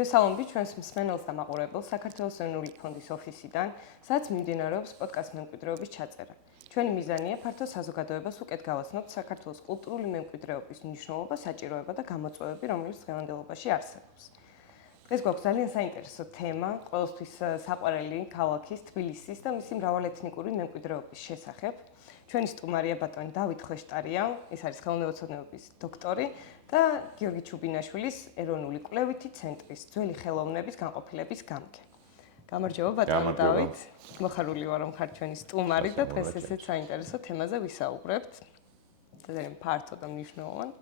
მივესალმებით ჩვენს მსმენელს და მაყურებელს საქართველოს ეროვნული ფონდის ოფისიდან, სადაც მიმდინარეობს პოდკასტ მემკვიდრეობის ჩაწერა. ჩვენი მიზანია ფართო საზოგადოებას უკეთ გავაცნოთ საქართველოს კულტურული მემკვიდრეობის მნიშვნელობა, საჭიროება და გამოწვევები, რომელიც დღევანდელობაში არსებობს. დღეს გვაქვს ძალიან საინტერესო თემა, ყოველთვის საყვარელი ქალაქის, თბილისის და მისი მრავალეთნიკური მემკვიდრეობის შესახებ. ჩვენი სტუმარია ბატონი დავით ხვეშტარია, ის არის ხელოვნებაცოდნეობის დოქტორი და გიორგი ჩუბინაშვილის ეროვნული კვლევითი ცენტრის ძველი ხელოვნების განყოფილების გამგე. გამარჯობა ბატონო დავით. მოხარული ვარ რომ ხარ ჩვენი სტუმარი და დღეს ესეც საინტერესო თემაზე ვისაუბრებთ. ძალიან ფართო და მნიშვნელოვანი.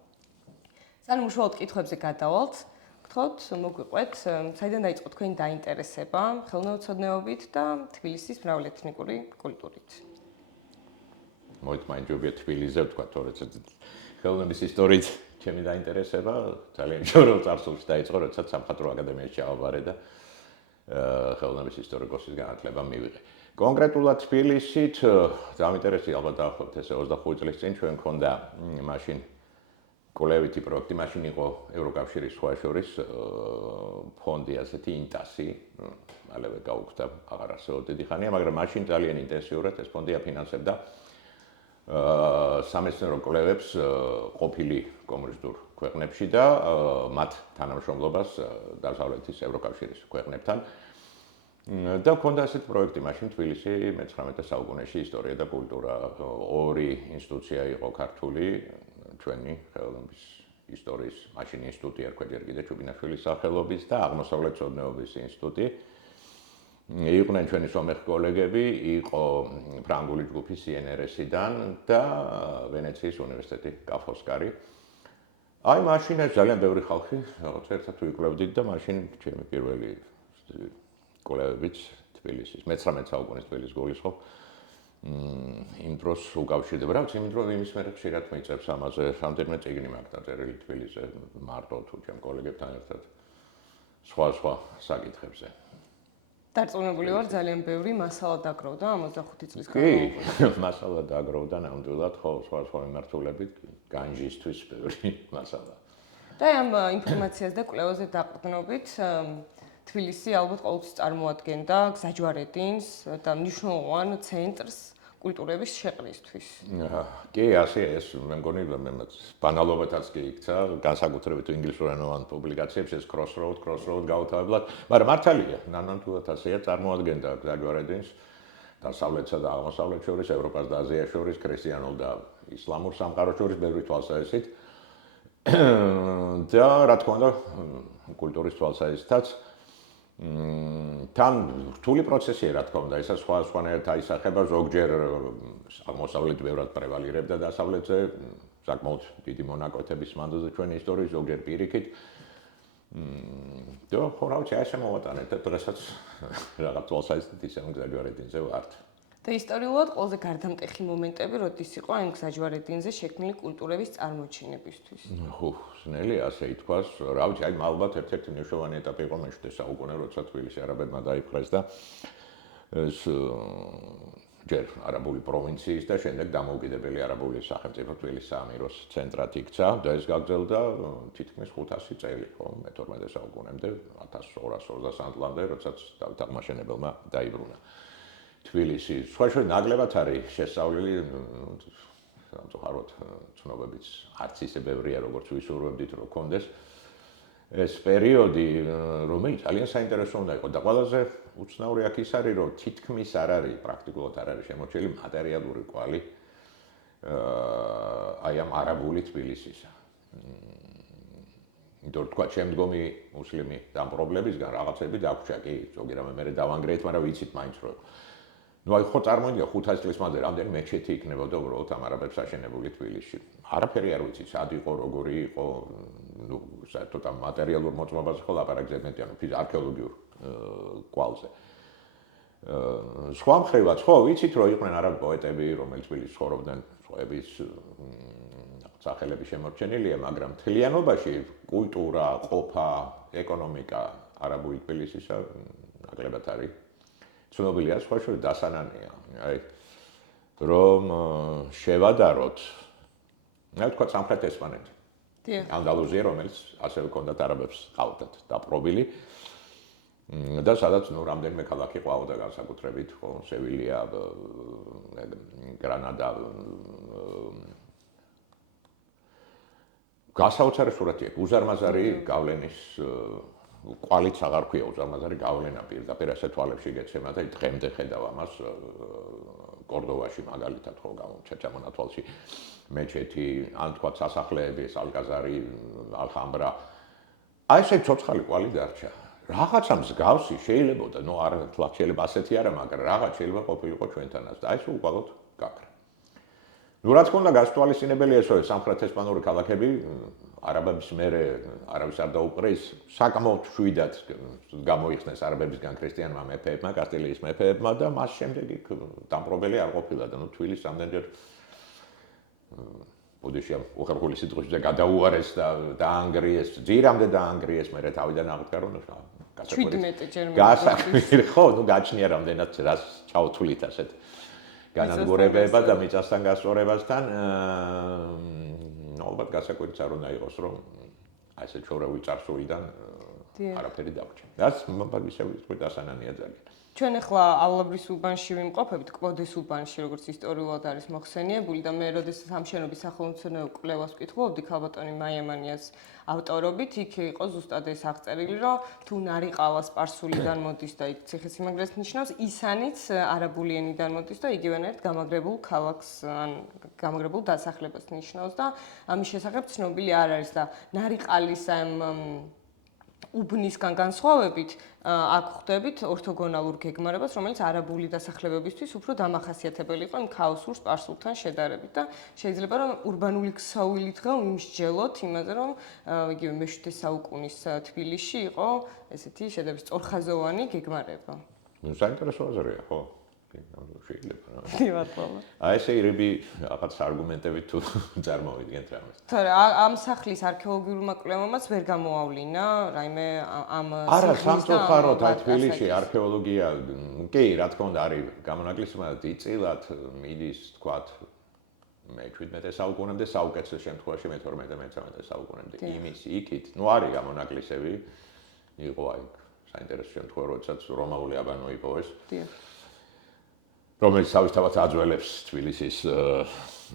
ძალიან უშუალოდ კითხვებზე გადავალთ. გთხოვთ მოგვიყვეთ, საიდან დაიწყო თქვენი დაინტერესება ხელოვნებაცოდნეობით და თბილისის მრავალეთნიკური კულტურით. მოითმაინჯობია თბილისზე ვთქვა, თორემ ხელოვნების ისტორიით ჩემი დაინტერესება ძალიან შორეულ წარსულში დაიწყო, როდესაც სამხატვრო აკადემიაში ჩავაბარე და ხელოვნების ისტორიკოსის განათლება მივიღე. კონკრეტულად თბილისით დაინტერესი ალბათ დაახლოებით ესე 25 წლის წინ ჩვენ მქონდა მაშინ კვლევითი პროექტი, მაშინ იყო ევროკავშირის სხვა შორის ფონდი ასეთი ინტასი, მალევე გაუქმდა, აღარ არსებობს დიდი ხანია, მაგრამ მაშინ ძალიან ინტენსიურად ეს ფონდი აფინანსებდა სამეცნიერო კვლევებს ყოფილი კომუნისტურ ქვეყნებში და მათ თანამშრომლობას დასავლეთის ევროკავშირის ქვეყნებთან. და მქონდა ასეთი პროექტი მაშინ თბილისი მე-19 საუკუნეში ისტორია და კულტურა. ორი ინსტიტუცია იყო ქართული, ჩვენი ხელოვნების ისტორიის მაშინ ინსტიტუტი ერქვა ჯერ კიდევ ჩუბინაშვილის სახელობის და აღმოსავლეთმცოდნეობის ინსტიტუტი. იყვნენ ჩვენი სომეხი კოლეგები, იყო ფრანგული ჯგუფი CNRS-დან და ვენეციის უნივერსიტეტი კა.ფ.ოსკარი. აი მაშინ ეს ძალიან ბევრი ხალხი რაღაც ერთად ვიკვლევდით და მაშინ ჩემი პირველი კვლევებიც თბილისის მე-19 საუკუნის თბილისის გულისხმობ იმ დროს უკავშირდება. რა ვიცი, იმ დროს იმის მერე ხშირად მიიწევს ამაზე რამდენიმე წიგნი მაქვს დაწერილი თბილისზე მარტო თუ ჩემ კოლეგებთან ერთად სხვა საკითხებზე. დარწმუნებული ვარ ძალიან ბევრი მასალა დაგროვდა 55 წლის განმავლობაში. კი, მასალა დაგროვდა ნამდვილად, ხო, სხვა მიმართულებით განჯისთვის ბევრი მასალა. და ამ ინფორმაციას და კვლევაზე დაყრდნობით თბილისი ალბათ ყოველთვის წარმოადგენდა გზაჯვარედინს და მნიშვნელოვან ცენტრს კულტურების შეყრისთვის. კი, ასე ეს მე მგონი ბანალობათაც კი იქცა, განსაკუთრებით ინგლისურენოვან პუბლიკაციებს ეს crossroad გავუთავებლად, მაგრამ მართალია, ნამდვილად ასეა, წარმოადგენდა გზაჯვარედინს დასავლეთსა და აღმოსავლეთ შორის, ევროპას და აზიას შორის, ქრისტიანულ და ისლამურ სამყაროს შორის ბევრი თვალსაზრისით. და რა თქმა უნდა, კულტურის თვალსაზრისითაც თან რთული პროცესია, რა თქმა უნდა, ისა სხვანაირად აისახება, ზოგჯერ აღმოსავლეთი ბევრად პრევალირებდა დასავლეთზე, საკმაოდ დიდი მონაკვეთების მანძილზე ჩვენი ისტორიის, ზოგჯერ პირიქით. და ხო, რა ვიცი, ასე მოვატანეთ და დღესაც რაღაც თვალსაზრისით ისე გზაჯვარედინზე ვართ. და ისტორიულად ყველაზე გარდამტეხი მომენტები როდის იყო ამ გზაჯვარედინზე შექმნილი კულტურების წარმოჩინებისთვის? ხო, ძნელია ასე ითქვას. რა ვიცი, აი ალბათ ერთ-ერთი მნიშვნელოვანი ეტაპი იყო მე-7 საუკუნე, როცა თბილისი არაბებმა დაიპყრეს და ეს ჯერ არაბული პროვინციის და შემდეგ დამოუკიდებელი არაბული სახელმწიფო თბილისის საამიროს ცენტრად იქცა და ეს გაგრძელდა თითქმის 500 წელი, ხო, მე-12 საუკუნემდე, 1223 წლამდე, როდესაც დავით აღმაშენებელმა დაიბრუნა. თბილისი სხვაშორის ნაკლებად არის შესწავლილი, სამწუხაროდ ცნობებიც არც ისე ბევრია, როგორც ვისურვებდით, რომ კონდეს ეს პერიოდი, რომელიც ძალიან საინტერესო უნდა იყოს და ყველაზე უცნაური აქ ის არის, რომ თითქმის არ არის, პრაქტიკულად არ არის შემორჩენილი მატერიალური კვალი აი ამ არაბული თბილისისა. იმიტომ რომ თქვა შემდგომი მუსლიმი დამპყრობლებისგან რაღაცები დაგვრჩა, კი, ზოგი რამე მერე დავანგრეეთ, მაგრამ ვიცით მაინც რომ ну აი ხო წარმოიდგინე 500 წლის მანძილზე რამდენი მეჩეთი იქნებოდა უბრალოდ ამ არაბებს აშენებული თბილისში. არაფერი არ ვიცი, სად იყო, როგორი იყო, ну საერთოდ ამ მატერიალურ მოწმობაზე ხო ლაპარაკზე მეტი, ანუ არქეოლოგიურ კვალზე. სხვა მხრივაც ხო ვიცით, რომ იყვნენ არაბ პოეტები, რომელიც თბილისში ცხოვრობდნენ, სხვაების სახელები შემორჩენილია, მაგრამ მთლიანობაში კულტურა, ყოფა, ეკონომიკა არაბული თბილისისა ნაკლებად არის ცნობილია, სხვა შორის დასანანია. აი რომ შევადაროთ, აი თქვა სამხრეთ ესპანეთი. ანდალუზია, რომელიც ასევე ჰქონდათ არაბებს ყავდათ დაპყრობილი. და სადაც რამდენიმე ქალაქი ყვაოდა განსაკუთრებით, ხო, სევილია, გრანადა. გასაოცარი სურათი აქვს. უზარმაზარი გავლენის კვალიც აღარ ქვია უზარმაზარი გავლენა პირდაპირ ასეთ თვალებში გეცემა და დღემდე ხედავ ამას კორდოვაში მაგალითად ხო გამომჩა მონათვალში მეჩეთი, ან თქვა სასახლეები, ალკაზარი, ალხამბრა. აი ესე ცოცხალი კვალი დარჩა. რაღაცა მსგავსი შეიძლებოდა, ნუ არ თქვა შეიძლება ასეთი არა, მაგრამ რაღაც შეიძლება ყოფილიყო ჩვენთანაც და აი ეს უყალოდ გაქრა. ნუ რაც ქონდა გასთვალისწინებელია ესოე სამხრეთ ესპანური ქალაქები, არაბების მერე არავის არ დაუპყრეს, საკმაოდ შვიდად გამოიხსნეს არაბებისგან ქრისტიანმა მეფეებმა, კასტილიის მეფეებმა და მას შემდეგ იქ დამპყრობელი არ ყოფილა და ნუ თბილისს რამდენჯერ ბუდიშამ უხერხული სიტყვებზე გადაუარეს და დაანგრიეს, ძირამდე დაანგრიეს, მერე თავიდან აღდგა რომ გასაკვირი ხო, ნუ გაჩნია რამდენად რას ჩაუთვლით ასეთ განადგურებება და მიწასთან გასწორებასთან ალბათ გასაკვირიც არ უნდა იყოს რომ აი ესე ჩვეულებრივი წარსულიდან არაფერი დაგვრჩა. რაც მაგისე ვიტყვით ასანანია ძალიან. ჩვენ ახლა ალაბრის უბანში ვიმყოფებით, კვოდეს უბანში, როგორც ისტორიულად არის მოხსენიებული და მე როდესაც ამ შენობის სახელმწიფო კვლევას ვკითხულობდი ქალბატონი მაიამანიას ავტორობით, იქ იყო ზუსტად ეს აღწერილი, რომ თუ ნარიყალა სპარსულიდან მოდის და იქ ციხესიმაგრეს ნიშნავს, ისანიც არაბული ენიდან მოდის და იგივენად გამაგრებულ ქალაქს ან გამაგრებულ დასახლებას ნიშნავს და ამის შესახებ ცნობილი არ არის და ნარიყალის ამ უბნისგან განსხვავებით აქ ხვდებით ორთოგონალურ გეგმარებას, რომელიც არაბული დასახლებებისთვის უფრო დამახასიათებელი იყო იმ ქაოსურ სპარსულთან შედარებით და შეიძლება რომ ურბანული ქსოვილით ღა ვიმსჯელოთ იმაზე, რომ იგივე მე-7 საუკუნის თბილისში იყო ესეთი შედარებით სწორხაზოვანი გეგმარება. ნუ საინტერესო აზრია, ხო? შეიძლება. მართლა. აი ესე ირები რაღაც არგუმენტებით თუ წარმოვიდგენთ რამეს. თორე ამ სახლის არქეოლოგიურმა კვლევამაც ვერ გამოავლინა რაიმე ამ არა, სამწუხაროდ აი თბილისში არქეოლოგია კი, რა თქმა უნდა, არის გამონაკლისმა დიდწილად მიდის, თქვათ, მე-17 საუკუნემდე, საუკეთესო შემთხვევაში მე-12-13 საუკუნემდე. იმის იქით, ნუ არის გამონაკლისები, იყო აი საინტერესო შემთხვევა, როდესაც რომაული აბანო იპოვეს. დიახ. რომელიც თავისთავად აძველებს თბილისის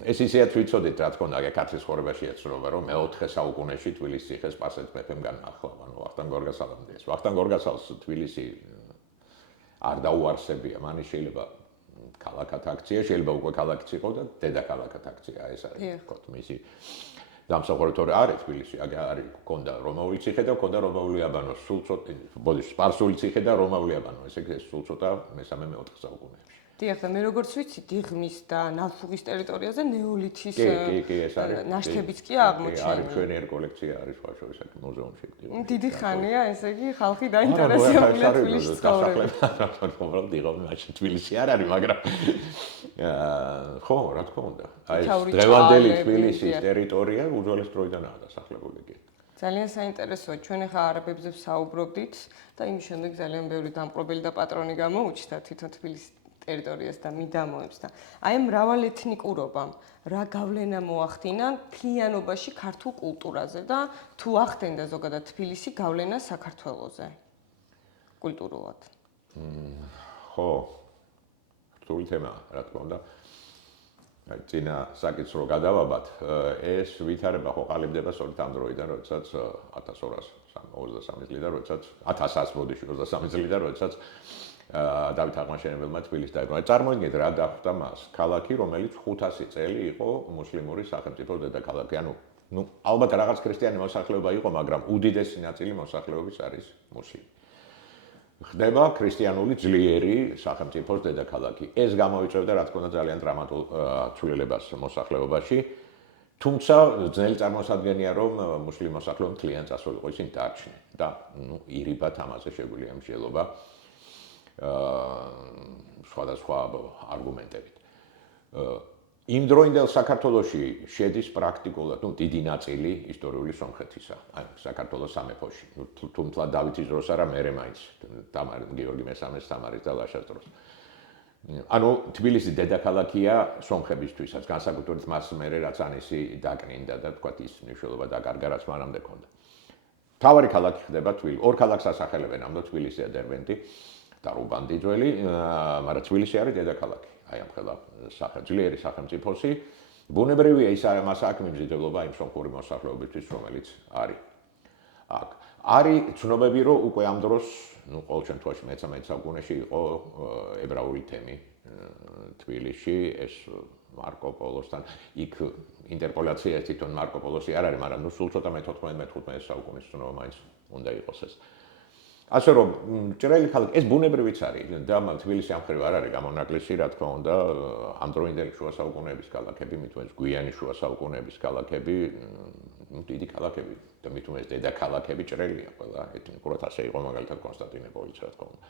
ეს ისეა თვითწოდით რა თქმა უნდა ქართლის ხორებაში ეცნობა რომ მე-4 საუკუნეში თბილისის ციხე სპარსეთ მეფემ განაახლა ანუ ვახტანგ გორგასალამდე ეს ვახტანგ გორგასალს თბილისი არ დაუარსებია მან შეიძლება ქალაქად აქცია შეიძლება უკვე ქალაქიც იყო და დედაქალაქად აქცია ეს არის თქო მისი დამსახურებული არის თბილისი არის ქონდა რომაული ციხე და ქონდა რომაული აბანო სულ ცოტა ბოდიში სპარსული ციხე და რომაული აბანო ესე ეს სულ ცოტა მე-3-4 საუკუნეებში დიახ და მე როგორც ვიცი, დიღმის და ნავთუღის ტერიტორიაზე ნეოლითის ნაშთებიც კი აღმოჩენილი. არის ჩვენი ერთ კოლექცია არის შუაშორის მუზეუმში. დიდი ხანია, ესე იგი, ხალხი დაინტერესებულია თბილისის ცხოვრებით. უბრალოდ დიღმი მაშინ თბილისი არ არის, მაგრამ ხო, რა თქმა უნდა. აი დღევანდელი თბილისის ტერიტორია უძველეს დროიდანაა დასახლებული კი. ძალიან საინტერესოა, ჩვენ ახლა არაბებზე ვსაუბრობდით და იმის შემდეგ ძალიან ბევრი დამპყრობელი და პატრონი გამოუჩნდა თვითონ თბილისის ტერიტორიას და მიდამოებს და აი მრავალეთნიკურობამ რა გავლენა მოახდინა მთლიანობაში ქართულ კულტურაზე და თუ ახდენდა ზოგადად თბილისი გავლენა საქართველოზე კულტურულად. ხო. რთული თემაა, რა თქმა უნდა. აი წინა საკითხს რო გადავაბათ, ეს ვითარება ხო ყალიბდება სწორედ ამ დროიდან, როდესაც 1223 წლიდან, როდესაც 1100 ბოდიში 23 წლიდან, როდესაც დავით აღმაშენებელმა თბილისს დაიბრუნა. წარმოიდგინეთ რა დახვდა მას. ქალაქი, რომელიც 500 წელი იყო მუსლიმური სახელმწიფოს დედაქალაქი. ანუ ალბათ რაღაც ქრისტიანი მოსახლეობა იყო, მაგრამ უდიდესი ნაწილი მოსახლეობის არის მუსლიმი. ხდება ქრისტიანული ძლიერი სახელმწიფოს დედაქალაქი. ეს გამოიწვევდა რა თქმა უნდა ძალიან დრამატულ ცვლილებას მოსახლეობაში. თუმცა ძნელი წარმოსადგენია, რომ მუსლიმ მოსახლეობამ მთლიან წასულიყო ისინი დარჩნენ და ირიბად ამაზე შეგვიძლია მსჯელობა. სხვადასხვა არგუმენტებით. იმ დროინდელ საქართველოში შედის პრაქტიკულად, დიდი ნაწილი ისტორიული სომხეთისა, აი საქართველოს სამეფოში. თუმცა დავითის დროს არა, მერე მაინც, გიორგი მესამეს, თამარის და ლაშას დროს. ანუ თბილისი დედაქალაქია სომხებისთვისაც, განსაკუთრებით მას მერე რაც ანისი დაკნინდა და თქვა ის მნიშვნელობა დაკარგა რაც მანამდე ჰქონდა. თავარი ქალაქი ხდება თბილისი. ორ ქალაქს ასახელებენ ამბო თბილისი და დერბენტი და რუბანდი ძველი, მაგრამ თბილისი არის დედაქალაქი. აი ამ ხელა ძლიერი სახელმწიფოსი. ბუნებრივია ის მას აქ მიმზიდველობა იმ სომხური მოსახლეობისთვის, რომელიც არის. აქ არის ცნობები, რომ უკვე ამ დროს, ну, ყოველ შემთხვევაში მე-13 საუკუნეში იყო ებრაული თემი თბილისში, ეს მარკო პოლოსთან იქ ინტერპოლაცია თვითონ მარკო პოლოსი არ არის, მაგრამ ну სულ ცოტა მე-14-მე-15 საუკუნის ცნობა მაინც უნდა იყოს ეს. ასე რომ ჭრელი ქალაქი ეს ბუნებრივიც არის და თბილისი ამ ხრივ არ არის გამონაკლისი, რა თქმა უნდა, ამდროინდელი შუა საუკუნეების ქალაქები, მით უმეტეს გვიანი შუა საუკუნეების ქალაქები, დიდი ქალაქები და მით უმეტეს დედაქალაქები ჭრელია ყველა ეთნიკურად ასე იყო მაგალითად კონსტანტინოპოლიც, რა თქმა უნდა.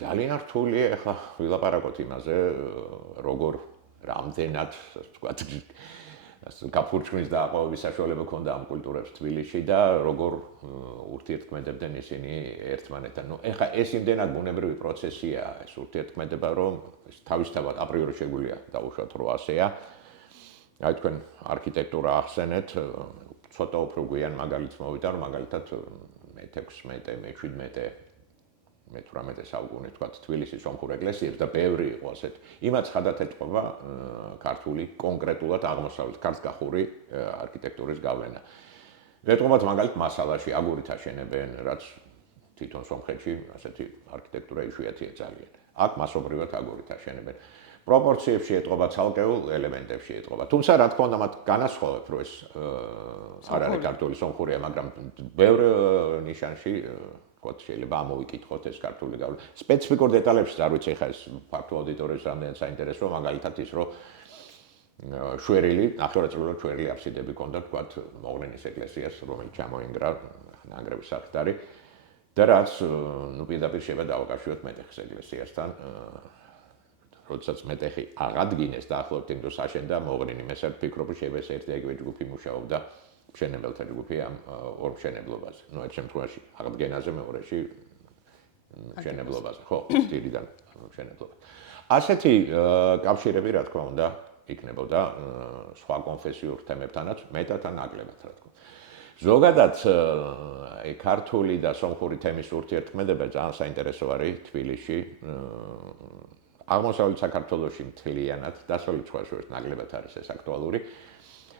ძალიან რთულია ახლა ვილაპარაკოთ იმაზე, როგორ რამდენად, თქვა გაფურჩხვის დააყვავის საშუალება ჰქონდა ამ კულტურებს თბილისში და როგორ ურთიერთქმედებდნენ ისინი ერთმანეთთან. ნუ ეხლა ეს იმდენად ბუნებრივი პროცესია, ეს ურთიერთქმედება, რომ თავისთავად აპრიორი შეგვიძლია დავუშვათ, რომ ასეა. აი თქვენ არქიტექტურა ახსენეთ, ცოტა უფრო გვიან მაგალითს მოვიდა, რომ მაგალითად მე-16, მე-17 მე-18 საუკუნე თქვა თბილისის სომხურ ეკლესიებს და ბევრი იყო ასეთ. იმათ ხადათ ეთყობა ქართული კონკრეტულად აღმოსავლეთ ქართგახური არქიტექტურის გავლენა. ეთყობათ მაგალითად მასალაში აგურით აშენებენ, რაც თვითონ სომხეთში ასეთი არქიტექტურა იშვიათია ძალიან. აქ მასობრივად აგურით აშენებენ. პროპორციებში ეთყობა ცალკეულ ელემენტებში ეთყობა. თუმცა რა თქმა უნდა მათ განასხვავებ, რომ ეს არ არის ქართული სომხურია, მაგრამ ბევრ ნიშანში ვთქვათ, შეიძლება ამოვიკითხოთ ეს ქართული გავლენა. სპეციფიკურ დეტალებში არ ვიცი ხა ეს ფართო აუდიტორიას რამდენად საინტერესოა, მაგალითად ის რომ შვერილი, ნახევარწრიული შვერილი აფსიდები ჰქონდა, ვთქვათ, მოღრენის ეკლესიას, რომელიც ჩამოინგრა ნანგრევის სახით არის და რაც ნუ პირდაპირ შეიძლება დავაკავშიროთ მეტეხის ეკლესიასთან. როდესაც მეტეხი აღადგინეს და ახლობთ იმ დროს აშენდა მოღრენი, მე ვფიქრობ, რომ შეიძლება ეს ერთი-იგივე ჯგუფი მუშაობდა მშენებელთა ჯგუფი ამ ორ მშენებლობაზე. ნუ ერთ შემთხვევაში აღდგენაზე, მეორეში მშენებლობაზე, ხო, ძირიდან მშენებლობა. ასეთი კავშირები, რა თქმა უნდა, იქნებოდა სხვა კონფესიურ თემებთანაც, მეტად ან ნაკლებად, რა თქმა უნდა. ზოგადად ქართული და სომხური თემის ურთიერთქმედება ძალიან საინტერესო არის თბილისში. აღმოსავლეთ საქართველოში მთლიანად, დასავლეთ შუაშორის ნაკლებად არის ეს აქტუალური.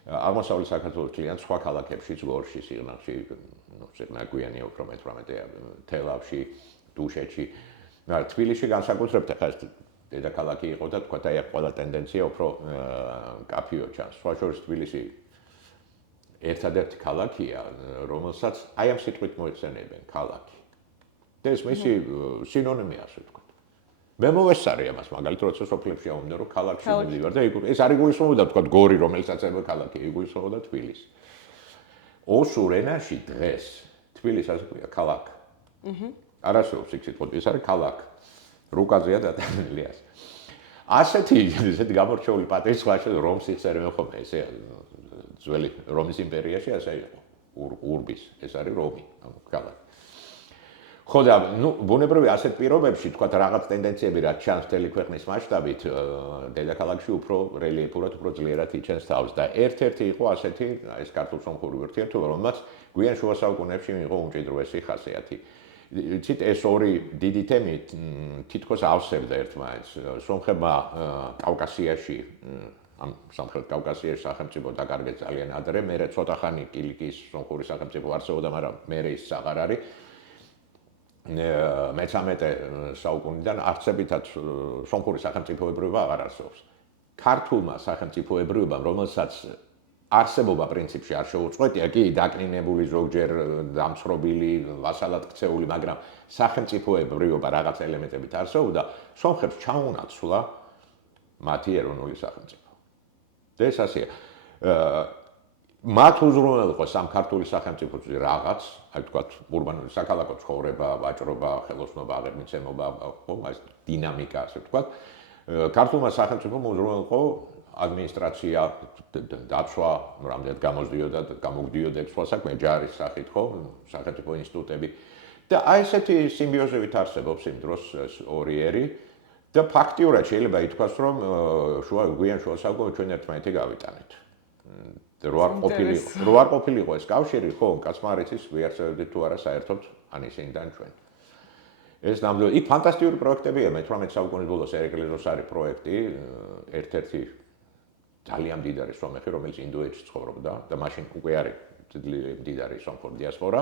აღმოსავლეთ საქართველოს ძალიან სხვა ქალაქებშიც, გორში, სიღნაღში, ნუ სიღნაგვიანია უფრო მე-18, თელავში, დუშეთში. თბილისში განსაკუთრებით ახლა ეს დედაქალაქი იყო და თქვა აი ყველა ტენდენცია უფრო კაფეო ჩანს. სხვა შორის თბილისი ერთადერთი ქალაქია, რომელსაც აი ამ სიტყვით მოიხსენიებენ ქალაქი. და ეს მისი სინონიმია, ასე ვთქვათ. მე მოვესწარი ამას, მაგალითად, როცა სოფლებში ავმდე, რომ ქალაქში მივდივარ და ეს არ იგულისხმებოდა, თქვა გორი, რომელსაც ება ქალაქი, იგულისხმებოდა თბილისი. ოსურ ენაში დღეს თბილისი ასე ქვია, ქალაქი. არასოდეს იქ სიტყვა, ეს არის ქალაქი. რუკაზეა დატანილი ასე. ასეთი გამორჩეული პატივისცემა რომს იხსენებენ ხოლმე, ესე ძველი რომის იმპერიაში ასე იყო. ურბის, ეს არის რომი, ქალაქი. ხო და ნუ ბუნებრივი ასეთ პირობებში თქვა რაღაც ტენდენციები რაც ჩანს მთელი ქვეყნის მასშტაბით დედაქალაქში უფრო რელიეფურად უფრო ძლიერად იჩენს თავს და ერთ-ერთი იყო ასეთი ეს ქართულ-სომხური ურთიერთობა რომელმაც გვიან შუა საუკუნეებში მიიღო უმჭიდროვესი ხასიათი. იცით ეს ორი დიდი თემი თითქოს ავსებდა ერთმანეთს. სომხებმა კავკასიაში ამ სამხრეთ კავკასიაში სახელმწიფო დაკარგეს ძალიან ადრე, მერე ცოტა ხანი კილიკიის სომხური სახელმწიფო არსებობდა, მაგრამ მერე ის აღარ არის. მე-13 საუკუნიდან არცებითად სომხური სახელმწიფოებრიობა აღარ არსებობს. ქართულმა სახელმწიფოებრიობამ, რომელსაც არსებობა პრინციპში არ შეუწყვეტია, კი დაკნინებული ზოგჯერ დამცხრობილი, ვასალად ქცეული, მაგრამ სახელმწიფოებრიობა რაღაც ელემენტებით არსებობდა, სომხებს ჩაუნაცვლა მათი ეროვნული სახელმწიფო. და ეს ასეა. მათ უზრუნველყოს ამ ქართული სახელმწიფოზე რაღაც, აი ვთქვათ, ურბანული საქალაქო ცხოვრება, ვაჭრობა, ხელოსნობა, აღებმიცემობა, ხო, ეს დინამიკა, ასე ვთქვათ. ქართულმა სახელმწიფომ უზრუნველყო ადმინისტრაცია, დაცვა, რამდენად გამოდიოდა და გამოგდიოდა სხვა საქმე, ჯარის სახით, ხო, სახელმწიფო ინსტიტუტები და აი ესეთი სიმბიოზებით არსებობს იმ დროს ორი ერი და ფაქტიურად შეიძლება ითქვას, რომ გვიან შუა საუკუნეებში ჩვენ ერთმანეთი გავიტანეთ. რო არ ყოფილიყო ეს კავშირი, ხო, კაცმა არ იცის ვიარსებებდით თუ არა საერთოდ ანისინიდან ჩვენ. ეს ნამდვილად იქ ფანტასტიკური პროექტებია, მე-18 საუკუნის ბოლოს ერეკლეზოს არის პროექტი, ერთ-ერთი ძალიან მდიდარი სომეხი, რომელიც ინდოეთში ცხოვრობდა და მაშინ უკვე არის მდიდარი სომხური დიასპორა,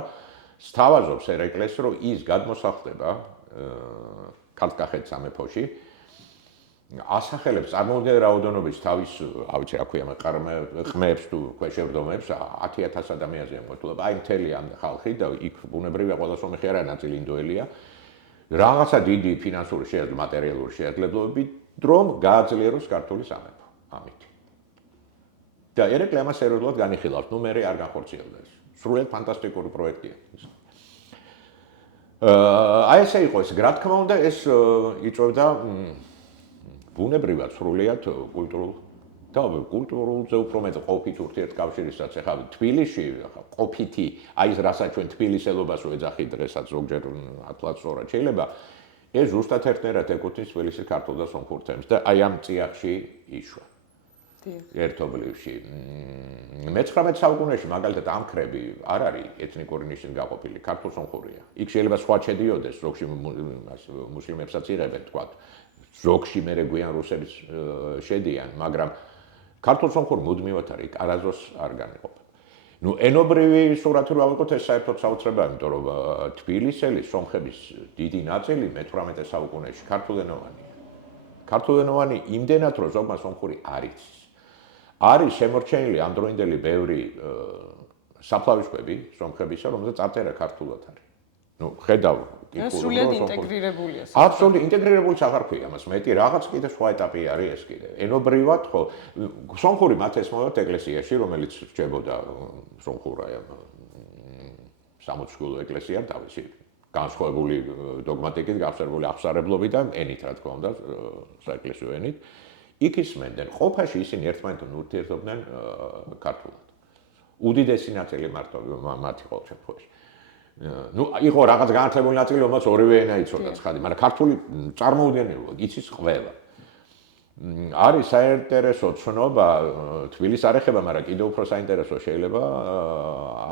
სთავაზობს ერეკლეს, რომ ის გადმოსახლდება ქართლ-კახეთის სამეფოში, ასახელებს წარმოუდგენელი რაოდენობის თავის, არ ვიცი რა ქვია, ყმებს თუ ქვეშევრდომებს, 10,000 ადამიანზე ემყოლება, აი მთელი ამ ხალხი და იქ ბუნებრივია ყველა სომეხი არა, ნაწილი ინდოელია. რაღაცა დიდი ფინანსური შეერთება, მატერიალური შეერთებებით, რომ გააძლიეროს ქართული სამეფო ამით. და ერეკლე ამას სერიოზულად განიხილავს, ნუ მე არ განხორციელდა ეს. სრულიად ფანტასტიკური პროექტია. აი ესე იყო ეს, რა თქმა უნდა, ეს იწვევდა ბუნებრივად სრულიად კულტურულზე უფრო მეტ ყოფით ურთიერთკავშირისაც. ეხლა თბილისში ყოფითი, აი ეს რასაც ჩვენ თბილისელობას ვეძახით დღესაც ზოგჯერ ათლაც სწორად შეიძლება, ეს ზუსტად ერთნაირად ეკუთვნის თბილისის ქართულ და სომხურ თემს და აი ამ წიაღში იშვა. ერთობლივში. მე-19 საუკუნეში მაგალითად ამ ქრები არ არის ეთნიკური ნიშნით გაყოფილი, ქართულ-სომხურია. იქ შეიძლება სხვა შედიოდეს, ზოგში მუსლიმებსაც იღებენ, თქვა. ზოგში მე გვიან რუსებიც შედიან, მაგრამ ქართულ-სომხური მუდმივად არის, არაზოს არ განიყოფა. ნუ ენობრივი სურათი რო ავიღოთ, ეს საერთოდ საოცრებაა, იმიტომ რომ თბილისელი სომხების დიდი ნაწილი მე-18 საუკუნეში ქართულენოვანია. ქართულენოვანი იმდენად, რომ ზოგმა სომხური არ იცის. არის შემორჩენილი ამ დროინდელი ბევრი საფლავის ქვები სომხებისა, რომელზეც წარწერა ქართულად არის. ნუ ხედავ სრულიად ინტეგრირებულია. აბსოლუტურად ინტეგრირებულიც აღარ ქვია ამას, მეტი რაღაც კიდე სხვა ეტაპი არის ეს კიდე. ენობრივად ხო, სომხური მათ ესმოდათ ეკლესიაში, რომელიც რჩებოდა სომხურა 60 ეკლესია თავისი განსხვავებული დოგმატიკით, გავსარებული აღსარებლობით და ენით, რა თქმა უნდა, საეკლესიო ენით. იქ ისმენდნენ, ყოფაში ისინი ერთმანეთთან ურთიერთობდნენ ქართულად. უდიდესი ნაწილი მათი ყოველ შემთხვევაში. ნუ იყო რაღაც განათლებული ნაწილი, რომელსაც ორივე ენა იცოდა ცხადი, მაგრამ ქართული წარმოუდგენელია, იცის ყველა. არის საინტერესო ცნობა, თბილისს არ ეხება, მაგრამ კიდევ უფრო საინტერესო შეიძლება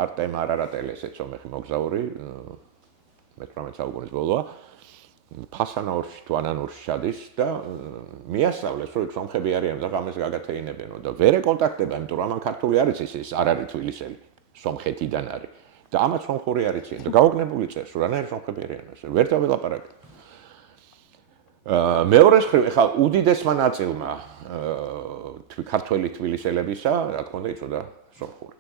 არტემ არარატელი ესეც სომეხი მოგზაური მე-18 საუკუნის ბოლოა. ფასანაურში თუ ანანურში ჩადის და მიასწავლეს, რომ სომხები არიან და ამას გაგათეინებენო და ვერ ეკონტაქტება, იმიტომ რომ ამან ქართული არ იცის, ეს არ არის თბილისელი, სომხეთიდან არის. და ამათ სომხური არ იციან და გაოგნებული წეს, რანაირ სომხები არიან ეს. ვერ დაველაპარაკეთ. მეორე მხრივ, ეხლა უდიდესმა ნაწილმა ქართველი თბილისელებისა, რა თქმა უნდა, იცოდა სომხური.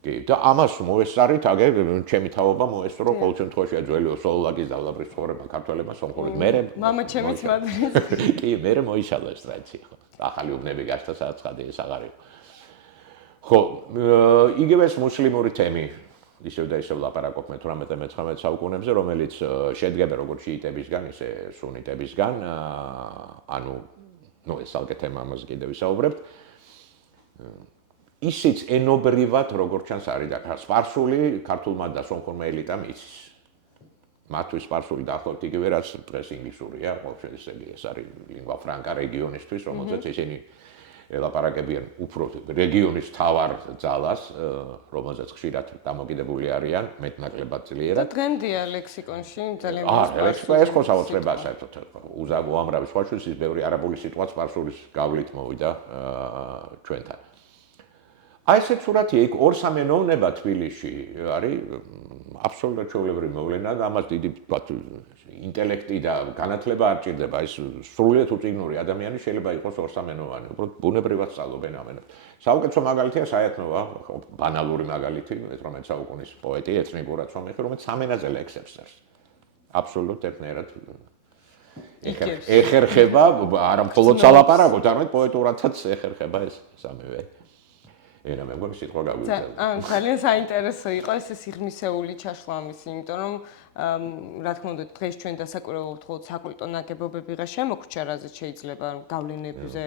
კი, და ამას მოესწარით, აგე ჩემი თაობა მოესწრო, ყოველ შემთხვევაში ძველი ოსოლოგის დავლაბრის ცხოვრება ქართველებმა სომხურით. მამა ჩემიც მადრიდში. კი, მე მოიშალა ეს ტრადიცია, ხო. ახალი უბნები გაშთა სადაც ხადი ეს აღარ იყო. ხო, იგივე ეს მუსლიმური თემი ისევ და ისევ ლაპარაკობ მე-18-19 საუკუნეებზე, რომელიც შედგება როგორც შიიტებისგან, ისე სუნიტებისგან, ანუ ნუ ეს ალგე თემა ამაზე კიდევ ვისაუბრებთ. ისიც ენობრივად როგორც ჩანს არის და სპარსული ქართულმა და სომხურმა ელიტამ იცის. მათთვის სპარსული დაახლოებით იგივე რაც დღეს ინგლისურია, ყოველშესები ეს არის ლინგვა ფრანკა რეგიონისთვის, რომელზეც ისინი ელაპარაკებიან უფრო რეგიონის თავარ ძალას, რომელზეც ხშირად დამოკიდებული არიან მეტნაკლებად ძლიერად. და დღემდეა ლექსიკონში ძალიან ეს ხო საოცრებაა საერთოდ. უამრავი სხვა შვილის ბევრი არაბული სიტყვა სპარსულის გავლით მოვიდა ჩვენთან. აი ესეთ სურათია, იქ ორ-სამი ენობნება თბილისში არის აბსოლუტურად ჩვეულებრივი მოვლენა და ამას დიდი ინტელექტი და განათლება არ ჭირდება. ეს სრულიად უწიგნური ადამიანი შეიძლება იყოს ორ-სამენოვანი, უბრალოდ ბუნებრივად სწავლობენ ამენებს. საუკეთესო მაგალითია საეთნოა, ბანალური მაგალითი, მე-18 საუკუნის პოეტი, ეთნიკურად სომეხი, რომელიც სამენაზე ლექსებს წერს. აბსოლუტურად ერთნაირად ეხერხება, არა მხოლოდ სალაპარაკოდ, არამედ პოეტურადაც ეხერხება ეს სამივე. ენა მე მგონი სიტყვა გაგვიძებნა. ძალიან საინტერესო იყო ეს სიღრმისეული ჩაშლა ამის, იმიტომ რომ რა თქმა უნდა დღეს ჩვენ დასაკვირვებლობთ ხოლმე საკულტო ნაგებობები რა შემოგვჭა, რაზეც შეიძლება გავლენებზე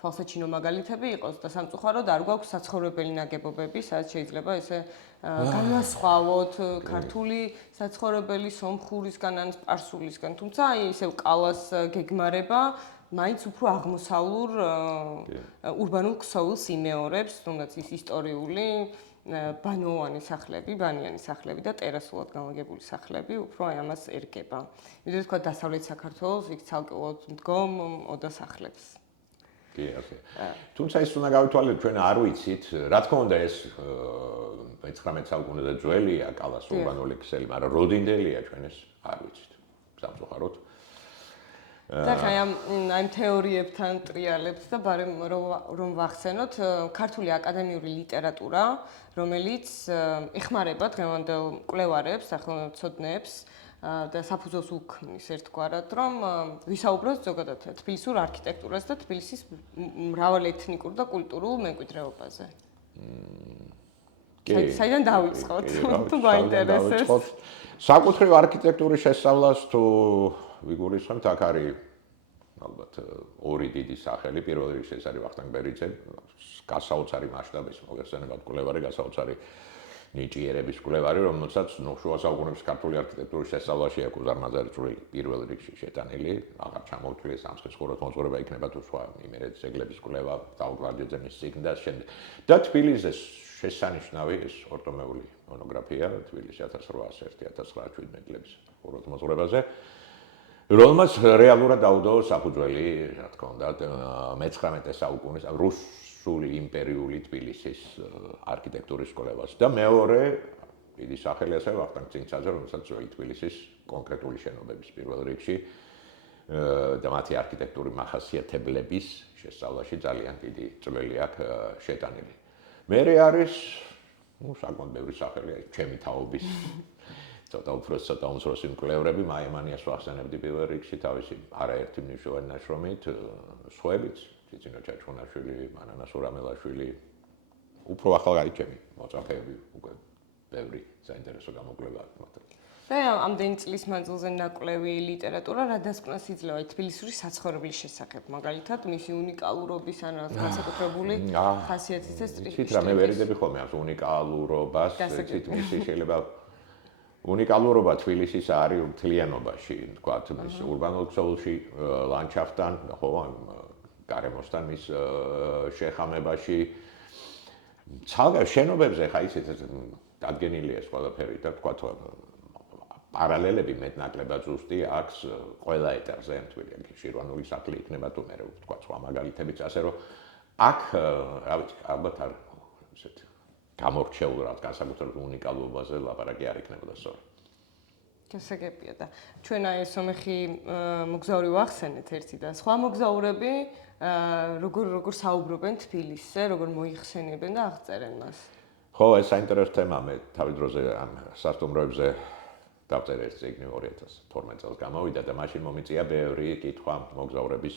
თვალსაჩინო მაგალითები იყოს და სამწუხაროდ არ გვაქვს საცხოვრებელი ნაგებობები, სადაც შეიძლება ესე განვასხვაოთ ქართული საცხოვრებელი სომხურისგან ან სპარსულისგან, თუმცა აი ისევ კალას გეგმარება მაინც უფრო აღმოსავლურ ურბანულ ქსოვილს იმეორებს, თუნდაც ის ისტორიული ბანოვანი სახლები, ბანიანი სახლები და ტერასულად განლაგებული სახლები უფრო აი ამას ერგება. ვიდრე თქვა დასავლეთ საქართველოს იქ ცალკეულად მდგომ ოდა სახლებს. კი, ასე. თუმცა ის უნდა გავითვალოთ, ჩვენ არ ვიცით, რა თქმა უნდა ეს 19 საუკუნეზე ძველია კალას ურბანული ქსელი, მაგრამ როდინდელია ჩვენ ეს არ ვიცით. სამწუხაროდ. და ხა ამ თეორიებთან ტრიალებთ და ბარემ რომ ვახსენოთ ქართული აკადემიური ლიტერატურა, რომელიც ეხმარება დღევანდელ მკვლევარებს, სახელმწიფოებებს და საფუძველს უქმნის ერთგვარად, რომ ვისაუბროთ ზოგადად თბილისურ არქიტექტურას და თბილისის მრავალეთნიკურ და კულტურულ მემკვიდრეობაზე. საიდან დავიწყოთ? თუ გაინტერესებს. საკუთრივ არქიტექტურის შესწავლას თუ ვიგულისხმებთ, აქ არის ალბათ ორი დიდი სახელი. პირველ რიგში ეს არის ვახტანგ ბერიძე, გასაოცარი მასშტაბის მოგეხსენებათ მკვლევარი, გასაოცარი ნიჭიერების მკვლევარი, რომელსაც შუა საუკუნეების ქართული არქიტექტურის შესწავლაში აქვს უზარმაზარი წვლილი პირველ რიგში შეტანილი. აღარ ჩამოვთვლეს სამცხის ხუროთმოძღვრება მოძღვრება იქნება თუ სხვა იმერეთის ძეგლების კვლევა, დაუგრადიძე მის წიგნ და შემდეგ. და თბილისის შესანიშნავი ეს ორტომეული მონოგრაფია თბილისი 1801-1917 წლების ხუროთმოძღვრებაზე, რომელმაც რეალურად დაუდო საფუძველი, რა თქმა უნდა, მე-19 საუკუნის რუსული იმპერიული თბილისის არქიტექტურის კვლევას. და მეორე დიდი სახელი ასე ვახტანგ წინცაძე, რომელსაც ძველი თბილისის კონკრეტული შენობების პირველ რიგში და მათი არქიტექტურული მახასიათებლების შესწავლაში ძალიან დიდი წვლილი აქვს შეტანილი. მერე არის, საკმაოდ ბევრი სახელი, ჩემი თაობის ცოტა უმცროსი მკვლევრები, მაიმანიას ვახსენებდი პირველ რიგში თავისი არაერთი მნიშვნელოვანი ნაშრომით, სხვაებიც, ციცინო ჩაჩხუნაშვილი, მანანა სურამელაშვილი, უფრო ახალგაზრდა ჩემი მოწაფეები, უკვე ბევრი საინტერესო გამოკვლევა აქვს. და ამდენი წლის მანძილზე ნაკვლევი ლიტერატურა რა დასკვნას იძლევა თბილისური საცხოვრებლის შესახებ, მაგალითად, მისი უნიკალურობის ან განსაკუთრებული ხასიათის და სტრიქის. იცით რა, მე ვერიდები ხოლმე ამ უნიკალურობას, იცით, მისი შეიძლება უნიკალურობა თბილისის არის მთლიანობაში, თქვათ, მის ურბანულ ქსოვილში, ლანდშაფტთან, ხო, გარემოსთან მის შეხამებაში. ცალკე შენობებზე ხა ისეთ დადგენილია ეს ყველაფერი და თქვათ პარალელები მეტნაკლებად ზუსტი აქვს ყველა ეტაპზე თბილისში. შირვანული სახლი იქნება თუ მე ვთქვათ სხვა მაგალითებიც, ასე რომ აქ, რა ვიცი, ალბათ არ ესეთ გამორჩეულ რა განსაკუთრებულ უნიკალობაზე ლაპარაკი არ იქნებოდა სწორად. გასაგებია და ჩვენ აი სომეხი მოგზაური ვახსენეთ ერთი და სხვა მოგზაურები როგორ საუბრობენ თბილისზე, როგორ მოიხსენებენ და აღწერენ მას. ხო, ეს საინტერესო თემაა, მე თავის დროზე ამ სასტუმროებზე დავწერე ეს წიგნი 2012 წელს გამოვიდა და მაშინ მომიწია ბევრი კითხვა მოგზაურების